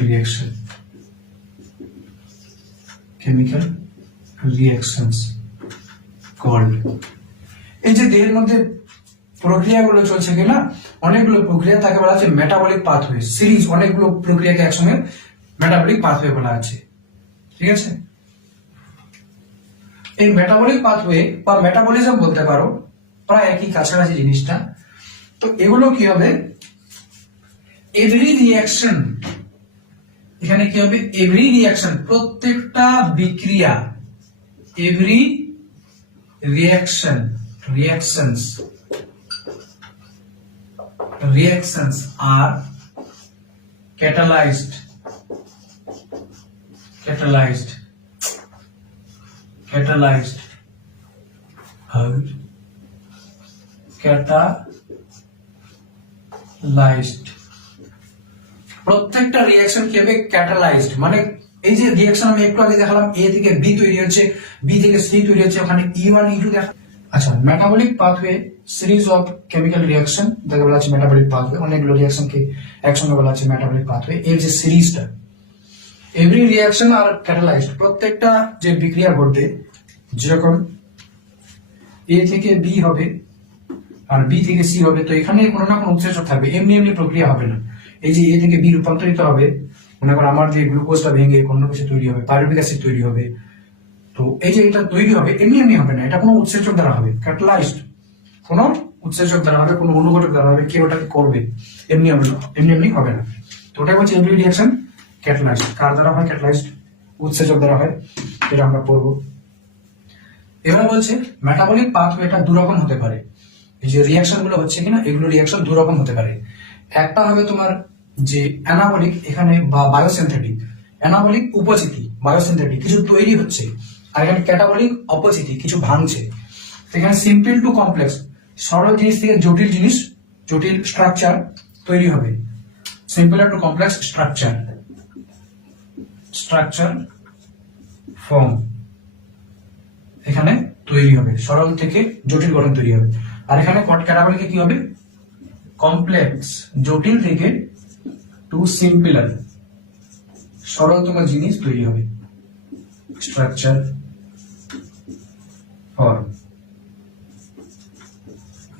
reactions called, এই যে দেহের মধ্যে প্রক্রিয়াগুলো চলছে কিনা, অনেকগুলো প্রক্রিয়া, তাকে বলা হচ্ছে মেটাবলিক পাথওয়ে। সিরিজ, অনেকগুলো প্রক্রিয়াকে একসঙ্গে মেটাবলিক পাথওয়ে বলা আছে, ঠিক আছে। এই মেটাবলিক পাথওয়ে বা মেটাবলিজম বলতে পারো, প্রায় একই কাছাকাছি জিনিসটা। তো এগুলো কি হবে, এভরি রিঅ্যাকশন, এখানে কি হবে, এভরি রিঅ্যাকশন, প্রত্যেকটা বিক্রিয়া, এভরি reactions are catalyzed প্রত্যেকটা রিঅ্যাকশন কি হবে, ক্যাটালাইজড। মানে এই যে রিঅ্যাকশন আমি একটু আগে দেখালাম, A থেকে B তৈরি হচ্ছে, B থেকে C তৈরি হচ্ছে, ওখানে E1 E2 দেখা। আচ্ছা, metabolic pathway series of chemical reaction, যাকে বলা হচ্ছে মেটাবলিক পাথওয়ে, অনেকগুলো রিঅ্যাকশনকে একসঙ্গে বলা হচ্ছে মেটাবলিক পাথওয়ে। এর যে সিরিজটা, এভরি রিঅ্যাকশন আর ক্যাটালাইজড, প্রত্যেকটা যে বিক্রিয়া ঘটবে, যেরকম A থেকে B হবে আর B থেকে C হবে, তো এখানে কোনো না কোনো উৎসেচক থাকবে, এমনি এমনি প্রক্রিয়া হবে না, এই যে এ থেকে বি রূপান্তরিত হবে, মনে করো আমার যে গ্লুকোজটা ভেঙে অন্য কিছু তৈরি হবে, পাইরুভিক অ্যাসিড তৈরি হবে। তো এই যে এটা তৈরি হবে এমনি এমনি হবে না, এটা কোনো উৎসেচক দ্বারা হবে, ক্যাটালাইজড কোনো উৎসেচক দ্বারা হবে, কোনো অনুঘটক দ্বারা হবে, কেউ ওটাকে করবে, এমনি হবে না, এমনি এমনি হবে না। তো ওটাই বলছে এভরি রিঅ্যাকশন ক্যাটালাইজড। কার দ্বারা হয়? ক্যাটালাইজড, উৎসেচক দ্বারা হয়, এটা আমরা পড়বো। এবার বলছে মেটাবলিক পাথওয়েটা দুরকম হতে পারে। এই যে রিঅ্যাকশন গুলো হচ্ছে কিনা, এগুলো রিঅ্যাকশন দুরকম হতে পারে। একটা হবে তোমার যে অ্যানাবলিক, এখানে বা বায়োসিনথেটিক। অ্যানাবলিক উপস্থিতি, বায়োসিনথেটিক কিছু তৈরি হচ্ছে, আর এখানে ক্যাটাবলিক অপস্থিতি কিছু ভাঙছে। এখানে সিম্পল টু কমপ্লেক্স, সরল জিনিস থেকে জটিল জিনিস, জটিল স্ট্রাকচার তৈরি হবে। Simple to complex structure form এখানে তৈরি হবে, সরল থেকে জটিল গঠন তৈরি হবে। আর এখানে ক্যাটাবলিকে কি হবে? কমপ্লেক্স, জটিল থেকে টু সিম্পলার, সরলতম জিনিস তৈরি হবে, স্ট্রাকচার ফর্ম,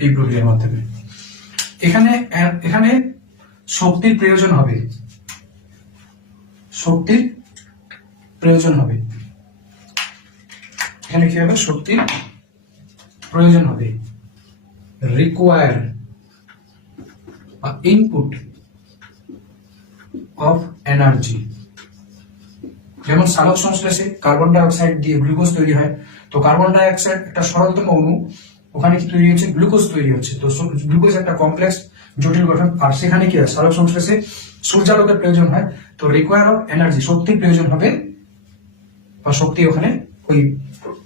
এই প্রক্রিয়ার মাধ্যমে। এখানে এখানে শক্তির প্রয়োজন হবে, শক্তির প্রয়োজন হবে। এখানে কি হবে? শক্তির প্রয়োজন হবে, রিকোয়ার বা ইনপুট অফ এনার্জি। যেমন সালোক সংশ্লেষে কার্বন ডাই অক্সাইড দিয়ে গ্লুকোজ তৈরি হয়, তো কার্বন ডাই অক্সাইড একটা সরলতম অণু, ওখানে কি তৈরি হচ্ছে? গ্লুকোজ তৈরি হচ্ছে। তো গ্লুকোজ একটা কমপ্লেক্স জটিল গঠন, আর সেখানে কি হয়? সালোক সংশ্লেষে সূর্যালোকের প্রয়োজন হয়, তো রিকোয়ার অফ এনার্জি, শক্তির প্রয়োজন হবে, বা শক্তি ওখানে ওই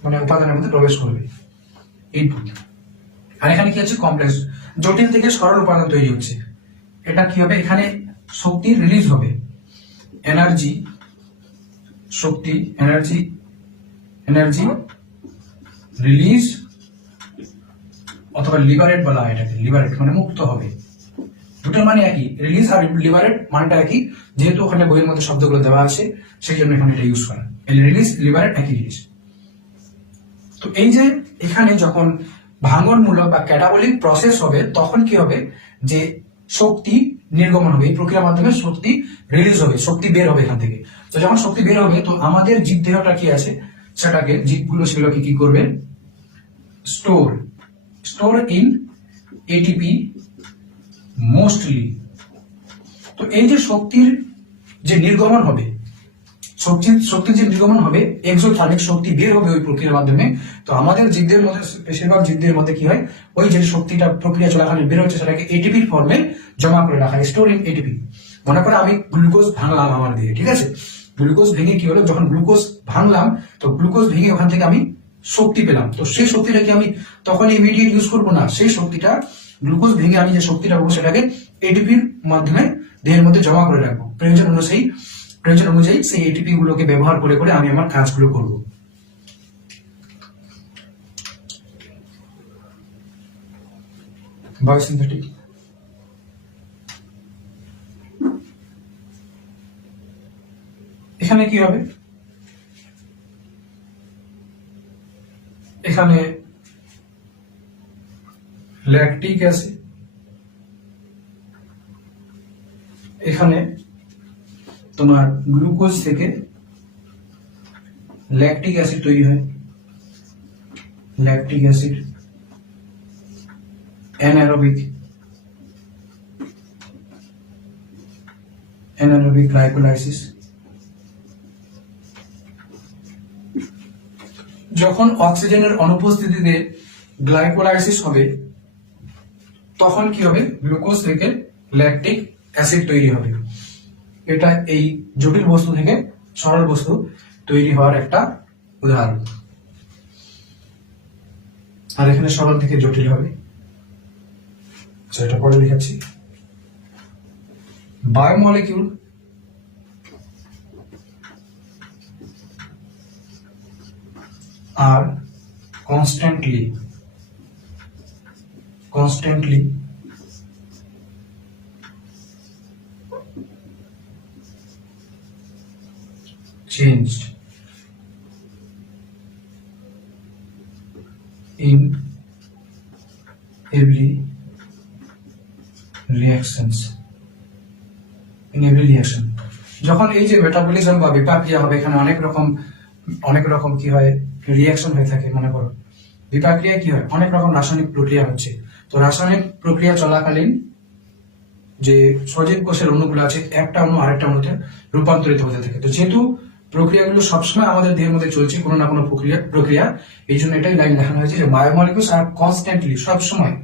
মানে উপাদানের মধ্যে প্রবেশ করবে, ইনপুট। আর এখানে কি হচ্ছে? কমপ্লেক্স, জটিল থেকে সরল উপাদান তৈরি হচ্ছে। এটা কি হবে? এখানে শক্তি রিলিজ হবে, এনার্জি, শক্তি, এনার্জি, এনার্জি রিলিজ, অথবা লিবারেট বলা হয় এটাকে, লিবারেট মানে মুক্ত হবে। দুটোর মানে একই, রিলিজ আর লিবারেট মানটা একই, যেহেতু ওখানে বইয়ের মধ্যে শব্দগুলো দেওয়া আছে সেই জন্য এখানে এটা ইউজ করা। রিলিজ লিবারেট একই জিনিস। তো এই যে এখানে যখন ভাঙ্গনমূলক বা ক্যাটাবলিক প্রসেস হবে, তখন কি হবে? যে শক্তি নির্গমন হবে, এই প্রক্রিয়ার মাধ্যমে শক্তি রিলিজ হবে, শক্তি বের হবে এখান থেকে। তো যখন শক্তি বের হবে, তো আমাদের জীব দেহটা কি আছে সেটাকে, জীবগুলো সেগুলোকে কি করবে? Store in ATP mostly. তো এই যে শক্তির যে নির্গমন হবে, শক্তির যে নির্গমন হবে, এক্সোথার্মিক শক্তি বের হবে ওই প্রক্রিয়ার মাধ্যমে। তো আমাদের জীবদের মধ্যে, বেশিরভাগ জীবদের মধ্যে কি হয়? ওই যে শক্তিটা প্রক্রিয়া চলাকালীন বের হচ্ছে, সেটাকে এটিপির ফর্মে জমা করে রাখা, স্টোর ইন এটিপি। মনে করো আমি গ্লুকোজ ভাঙলাম আমার দিয়ে, ঠিক আছে? গ্লুকোজ ভেঙে কি হলো? যখন গ্লুকোজ ভাঙলাম, তো গ্লুকোজ ভেঙে ওখান থেকে আমি শক্তি পেলাম। তো সেই শক্তিটাকে আমি তখন ইমিডিয়েট ইউজ করবো না, সেই শক্তিটা গ্লুকোজ ভেঙে আমি যে শক্তিটা পাবো সেটাকে এটিপির মাধ্যমে দেহের মধ্যে জমা করে রাখবো। প্রয়োজন অনুযায়ী সেই এটিপি গুলোকে ব্যবহার করে করে আমি আমার কাজগুলো করব। বায়োসিনথেটিক। এখানে কি হবে? এখানে ল্যাকটিক অ্যাসিড, এখানে তোমার গ্লুকোজ থেকে ল্যাকটিক অ্যাসিড তৈরি হয়, ল্যাকটিক অ্যাসিড, অ্যানারোবিক গ্লাইকোলাইসিস। যখন অক্সিজেনের অনুপস্থিতিতে গ্লাইকোলাইসিস হবে, তখন কি হবে? গ্লুকোজ থেকে ল্যাকটিক অ্যাসিড তৈরি হবে। এটা এই জটিল বস্তু থেকে সরল বস্তু তৈরি হওয়ার একটা উদাহরণ। আর এখানে সরল থেকে জটিল হবে, এটা পরে দেখাচ্ছি। বায়োমলিকিউল আর constantly changed in every reactions. In every reaction. যখন এই যে মেটাবলিজম বা বিপাকক্রিয়া হবে, এখানে অনেক রকম কি হয়, রিঅ্যাকশন হয়ে থাকে। মনে করো বিপাকক্রিয়া কি হয়, অনেক রকম রাসায়নিক প্রক্রিয়া হচ্ছে। তো রাসায়নিক প্রক্রিয়া চলাকালীন যে সজীব কোষের অণুগুলো আছে, একটা অণু আরেকটা অণুতে রূপান্তরিত হতে থাকে। তো যেহেতু প্রক্রিয়াগুলো সবসময় আমাদের দেহের মধ্যে চলছে, কোনো না কোনো প্রক্রিয়া, এই জন্য এটাই লাইন দেখানো হয়েছে যে বায়োমলিকুলস আর কনস্ট্যান্টলি, সবসময়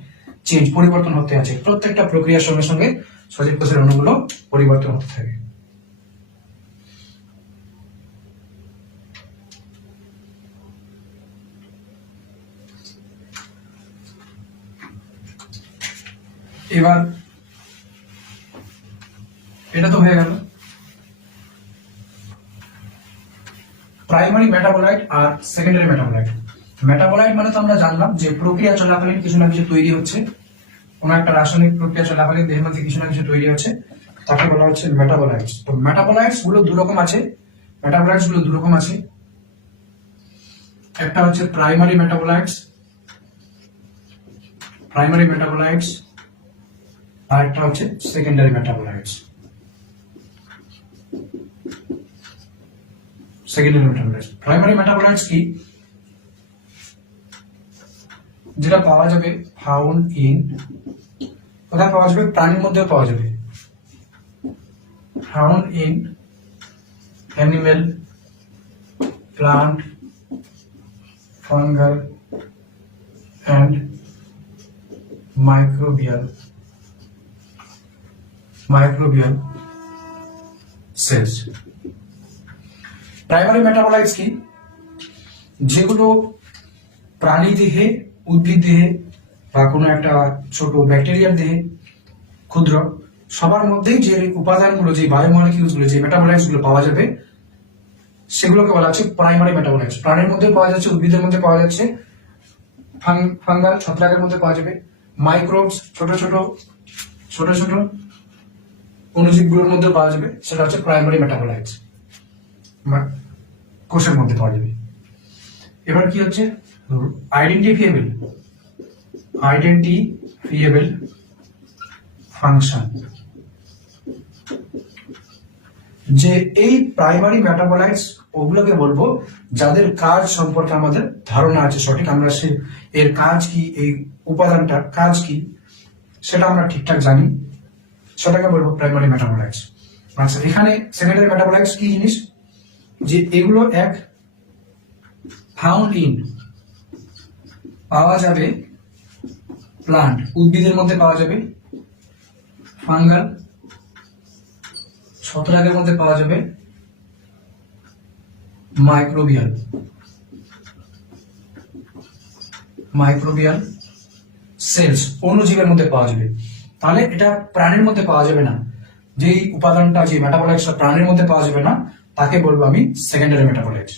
পরিবর্তন হতে আছে। প্রত্যেকটা প্রক্রিয়ার সঙ্গে সঙ্গে সজীব কোষের অণুগুলো পরিবর্তন হতে থাকে। এবার এটা তো হয়ে গেল প্রাইমারি মেটাবোলাইট আর সেকেন্ডারি মেটাবোলাইট। মেটাবোলাইট মানে তো আমরা জানলাম যে প্রক্রিয়া চলাকালীন কিছু না কিছু তৈরি হচ্ছে, কোনো একটা রাসায়নিক প্রক্রিয়া চলাকালীন দেহের মধ্যে কিছু না কিছু তৈরি হচ্ছে, তাকে বলা হচ্ছে মেটাবোলাইটস। তো মেটাবোলাইটস গুলো দু রকম আছে। একটা হচ্ছে প্রাইমারি মেটাবোলাইটস আর একটা হচ্ছে সেকেন্ডারি মেটাবোলাইটস। প্রাইমারি মেটাবোলাইটস কি, যেটা পাওয়া যাবে কোথায় পাওয়া যাবে, প্রাণীর মধ্যে পাওয়া যাবে, found in animal, plant, fungal and microbial cells। Primary metabolites কি, যেগুলো প্রাণী দেহে, উদ্ভিদ দেহে বা কোনো একটা ছোট ব্যাকটেরিয়ার দেহে, ক্ষুদ্র, সবার মধ্যেই যে উপাদানগুলো, যে বায়োমলিকিউলস গুলো, যে মেটাবোলাইটস গুলো পাওয়া যাবে, সেগুলোকে বলা হচ্ছে প্রাইমারি মেটাবোলাইটস। প্রাণীর মধ্যে পাওয়া যাচ্ছে, উদ্ভিদের মধ্যে পাওয়া যাচ্ছে, ফাঙ্গাল ছত্রাকের মধ্যে পাওয়া যাবে, মাইক্রোবস ছোট ছোট অণুজীবগুলোর মধ্যে পাওয়া যাবে, সেটা হচ্ছে প্রাইমারি মেটাবোলাইটস, কোষের মধ্যে পাওয়া যাবে। এবার কি হচ্ছে আইডেন্টিফিয়েবল ফাংশন, যে এই প্রাইমারি মেটাবোলাইটস ওগুলোকে বলবো যাদের কাজ সম্পর্কে আমাদের ধারণা আছে সঠিক, আমরা এর কাজ কি, এই উপাদানটার কাজ কি সেটা আমরা ঠিকঠাক জানি, সেটাকে বলবো প্রাইমারি মেটাবোলাইটস। আচ্ছা, এখানে সেকেন্ডারি মেটাবোলাইটস কি জিনিস, যে এগুলো এক ফাউন্ড ইন, পাওয়া যাবে প্লান্ট, উদ্ভিদের মধ্যে পাওয়া যাবে, ফাঙ্গাল ছত্রাকের মধ্যে পাওয়া যাবে, মাইক্রোবিয়াল সেলস অণুজীবের মধ্যে পাওয়া যাবে। তাহলে এটা প্রাণীর মধ্যে পাওয়া যাবে না, যেই উপাদানটা, যে মেটাবোলাইটসটা প্রাণীর মধ্যে পাওয়া যাবে না, তাকে বলবো আমি সেকেন্ডারি মেটাবোলাইটস।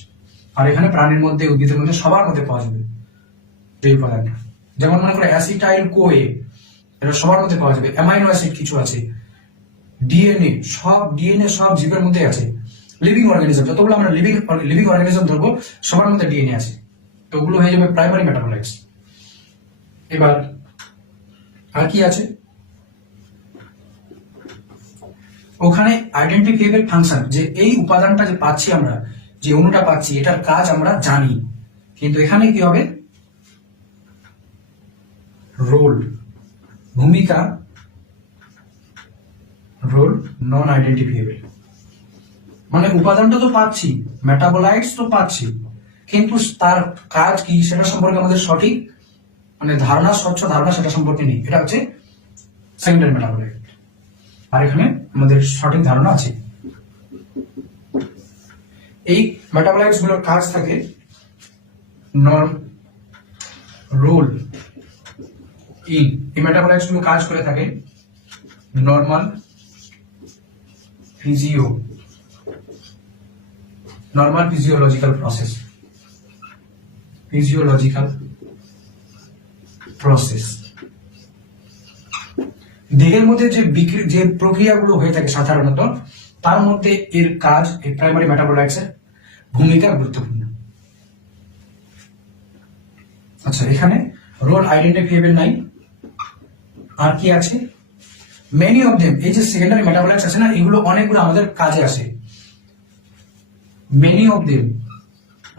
আর এখানে প্রাণীর মধ্যে, উদ্ভিদের মধ্যে, সবার মধ্যে পাওয়া যাবে এই উপাদানটা। যেমন মনে করো অ্যাসিটাইল কোএ, এটা সবার মধ্যে পাওয়া যাবে। অ্যামাইনো অ্যাসিড কিছু আছে, ডিএনএ সব জীবের মধ্যে আছে। লিভিং অর্গানিজম, যতগুলো আমরা লিভিং অর্গানিজম ধরবো, সবার মধ্যে ডিএনএ আছে। তো ওগুলো হয়ে যাবে প্রাইমারি মেটাবোলাইটস। এবার আর কি আছে, ওখানে আইডেন্টিফিয়েবল ফাংশন, যে এই উপাদানটা যে পাচ্ছি আমরা, যে অণুটা পাচ্ছি, এটার কাজ আমরা জানি, কিন্তু এখানে কি হবে, রোল, ভূমিকা, রোল নন আইডেন্টিফিয়েবল। মানে উপাদানটা তো পাচ্ছি, মেটাবোলাইটস তো পাচ্ছি, কিন্তু তার কাজ কি সেটা সম্পর্কে আমাদের সঠিক স্বচ্ছ ধারণা সেটা সম্পর্কে নেই। এটা হচ্ছে সেকেন্ডারি মেটাবোলাইট। আর এখানে আমাদের সঠিক ধারণা আছে। এই মেটাবোলাইটস গুলোর কাজ থাকে রোল ইন, এই মেটাবোলাইটস গুলো কাজ করে থাকে নর্মাল ফিজিওলজিক্যাল প্রসেস। দেহের মধ্যে যে প্রক্রিয়াগুলো হয়ে থাকে সাধারণত, তার মধ্যে এর কাজ, এই প্রাইমারি মেটাবোলাইটস এর ভূমিকা গুরুত্বপূর্ণ। আচ্ছা, এখানে রোল আইডেন্টিফিয়েবল নাই। আর কি আছে, মেনি অফ দেম, এই যে সেকেন্ডারি মেটাবলাইটস আছে না, এগুলো অনেকগুলো আমাদের কাজে আসে। মেনি অফ দেম,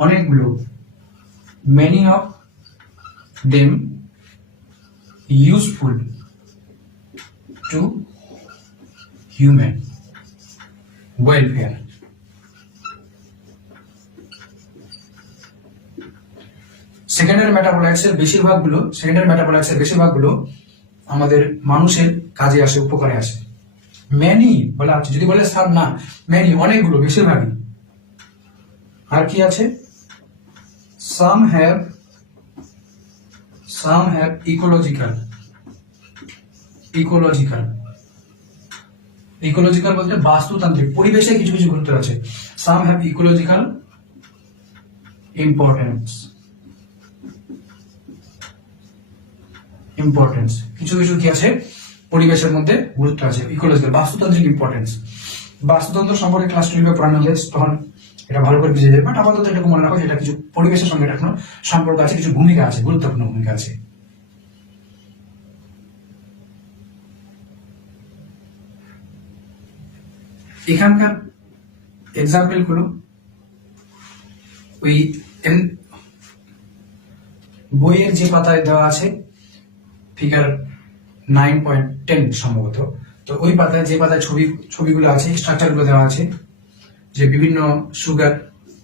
অনেকগুলো, many of them useful to human welfare. Secondary মেটাবলাইটসের বেশিরভাগগুলো আমাদের মানুষের কাজে আসে, উপকারে আসে। মেনি বলা আছে, যদি বলে সাম না, মেনি অনেকগুলো, বেশিরভাগই। আর কি আছে? সাম হ্যাভ ইকোলজিক্যাল বলতে বাস্তুতান্ত্রিক, পরিবেশে কিছু কিছু গুরুত্ব আছে। সাম হ্যাভ ইকোলজিক্যাল ইম্পর্টেন্স, কিছু কিছু কি আছে পরিবেশের মধ্যে গুরুত্ব আছে, ইকোলজিক্যাল, বাস্তুতান্ত্রিক ইম্পর্টেন্স। বাস্তুতন্ত্র সম্পর্কে ক্লাস 12 পড়ানো হলে তখন এটা ভালো করে বুঝে যাবে, বাট আপাতত এটাকে মনে রাখো, যেটা কিছু পরিবেশের সঙ্গে এটা কোনো সম্পর্ক আছে, কিছু ভূমিকা আছে, গুরুত্বপূর্ণ ভূমিকা আছে। এখানকার এক্সাম্পল গুলো ওই বইয়ের যে পাতায় দেওয়া আছে, ফিগার 9.10 সম্ভবত, তো ওই পাতায় যে পাতায় ছবিগুলো আছে, স্ট্রাকচার গুলো দেওয়া আছে, যে বিভিন্ন সুগার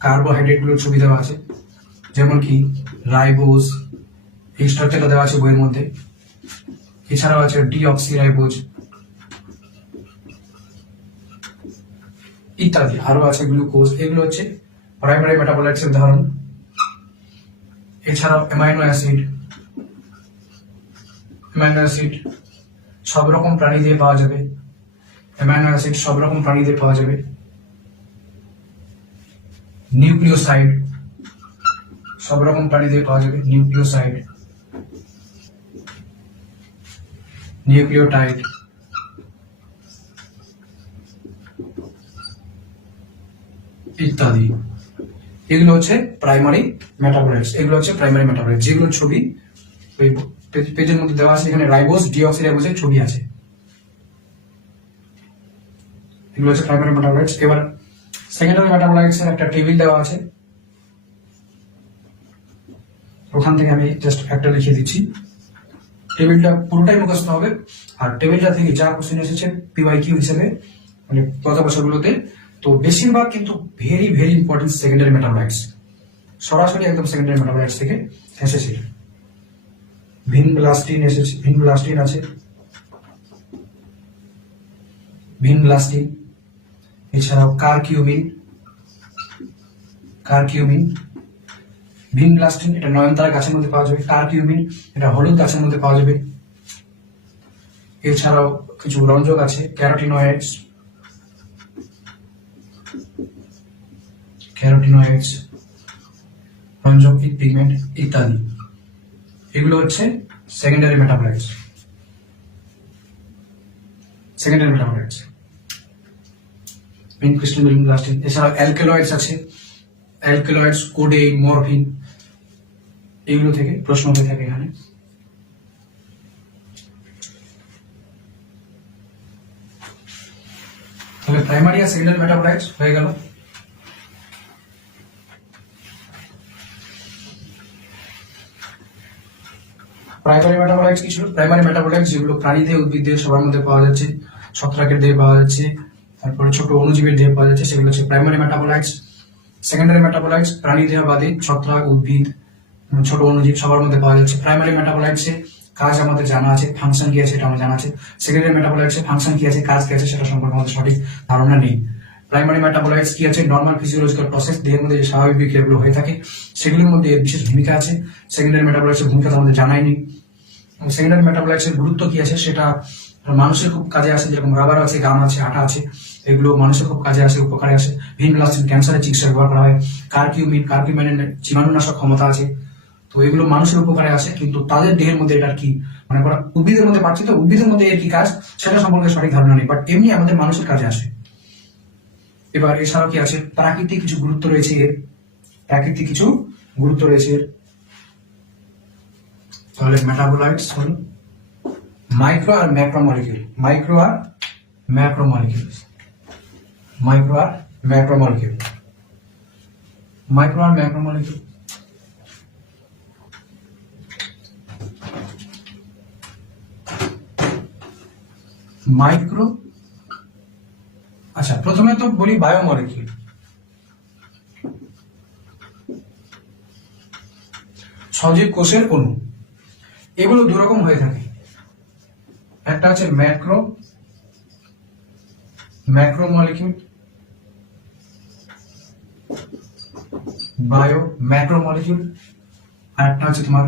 কার্বোহাইড্রেট গুলোর ছবি দেওয়া আছে, যেমন কি রাইবোজ, এই স্ট্রাকচারটা দেওয়া আছে বইয়ের মধ্যে। এছাড়াও আছে ডিঅক্সিরাইবোজ ইত্যাদি, আরো আছে গ্লুকোজ, এগুলো হচ্ছে প্রাইমারি মেটাবলাইটস এর উদাহরণ। এছাড়াও অ্যামাইনো অ্যাসিড সব রকম প্রাণী দিয়ে পাওয়া যাবে, নিউক্লিওসাইড সব রকম প্রাণী দিয়ে পাওয়া যাবে, নিউক্লিওটাইড ইত্যাদি। এগুলো হচ্ছে প্রাইমারি মেটাবলাইটস, যেগুলো ছবি ওই পেজের মধ্যে দেওয়া আছে। এখানে রাইবোজ, ডিঅক্সিরাইবোজের ছবি আছে, এগুলো হচ্ছে প্রাইমারি মেটাবলাইটস। এবার সেকেন্ডারি মেটাবলাইটস এর একটা টেবিল দেওয়া আছে, ওখান থেকে আমি জাস্ট একটা লিখে দিচ্ছি। টেবিলটা পুরোটাই মুখস্থ হবে, আর টেবিলটা থেকে যা কোশ্চেন এসেছে পিওয়াইকিউ হিসেবে, মানে গত বছরগুলোতে, তো বেশিরভাগ কিন্তু very very important secondary metabolites, সরাসরি একদম সেকেন্ডারি মেটাবলাইটস থেকে এসেছে। ভিনব্লাস্টিন আছে, এছাড়াও কারকিউমিন। ভিনব্লাস্টিন এটা নয়নতারা গাছের মধ্যে পাওয়া যাবে, কারকিউমিন এটা হলুদ গাছের মধ্যে পাওয়া যাবে। এছাড়াও কিছু রঞ্জক আছে, ক্যারোটিনয়েডস, রঞ্জক পিগমেন্ট ইত্যাদি। এগুলো হচ্ছে সেকেন্ডারি মেটাবলাইটস। এছাড়াও অ্যালকালয়েডস আছে, কোডেইন, মরফিন, এগুলো থেকে প্রশ্ন হয়ে থাকে এখানে। তাহলে প্রাইমারি আর সেকেন্ডারি মেটাবলাইটস হয়ে গেল। প্রাইমারি মেটাবলাইটস কিছু, প্রাইমারি মেটাবলাইটস যেগুলো প্রাণী দেহে, উদ্ভিদ দেহে সবার মধ্যে পাওয়া যাচ্ছে, ছত্রাকের দেহে পাওয়া যাচ্ছে, তারপরে ছোট অণুজীবের দেহে পাওয়া যাচ্ছে, সেগুলো হচ্ছে প্রাইমারি মেটাবলাইটস। সেকেন্ডারি মেটাবলাইটস প্রাণী দেহ বাদে ছত্রাক, উদ্ভিদ, ছোট অণুজীব সবার মধ্যে পাওয়া যাচ্ছে। প্রাইমারি মেটাবলাইটস এর কাজ আমাদের জানা আছে, ফাংশন কি আছে এটা আমার জানা আছে। সেকেন্ডারি মেটাবলাইটস এর ফাংশন কি আছে, কাজ কি আছে সেটা সম্পর্কে আমাদের সঠিক ধারণা নেই। প্রাইমারি মেটাবলাইটস কি আছে, নর্মাল ফিজিওলজিক্যাল প্রসেস, দেহের মধ্যে যে স্বাভাবিক বিক্রিয়াগুলো হয়ে থাকে সেগুলোর মধ্যে এর বিশেষ ভূমিকা আছে। সেকেন্ডারি মেটাবলাইটস এর ভূমিকা আমাদের জানাই নেই। সেকেন্ডারি মেটাবলাইটস এর গুরুত্ব কি আছে সেটা মানুষের খুব কাজে আসে, যেরকম রাবার আছে, গাম আছে, আটা আছে, এগুলো মানুষের খুব কাজে আসে, উপকারে আসে। ভিনব্লাস্টিন ক্যান্সারের চিকিৎসা ব্যবহার করা হয়। কারকিউমিনের জীবাণুনাশক ক্ষমতা আছে, তো এগুলো মানুষের উপকারে আসে, কিন্তু তাদের দেহের মধ্যে এটা কি মানে উদ্ভিদের মধ্যে পাচ্ছি, তো উদ্ভিদের মধ্যে এর কি কাজ সেটা সম্পর্কে সঠিক ধারণা নেই, বাট এমনি আমাদের মানুষের কাজে আসে। এবার এছাড়াও কি আছে, প্রাকৃতিক কিছু গুরুত্ব রয়েছে এর, তাহলে মেটাবোলাইটস হল মাইক্রো আর ম্যাক্রোমলিকিউল, মাইক্রো আর ম্যাক্রোমলিকিউল, মাইক্রো আর ম্যাক্রোমলিকিউল, মাইক্রো আর ম্যাক্রোমলিকিউল। মাইক্রো, আচ্ছা প্রথমে তো বলি বায়োমলিকিউল। সজীব কোষের অণু, এগুলো দুরকম হয়ে থাকে, একটা হচ্ছে ম্যাক্রোমলিকিউল, বায়ো ম্যাক্রোমলিকিউল, আরেকটা হচ্ছে তোমার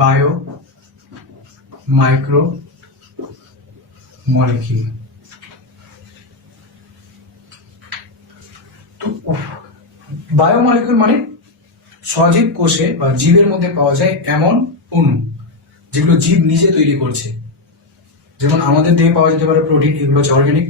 বায়ো মাইক্রো মলিকিউল। তো বায়োমলিকিউল মানে সজীব কোষে বা জীবের মধ্যে পাওয়া যায় এমন অণু যেগুলো জীব নিজে তৈরি করছে। যেমন আমাদের দেহে পাওয়া যেতে পারে প্রোটিন, এগুলো হচ্ছে অর্গানিক।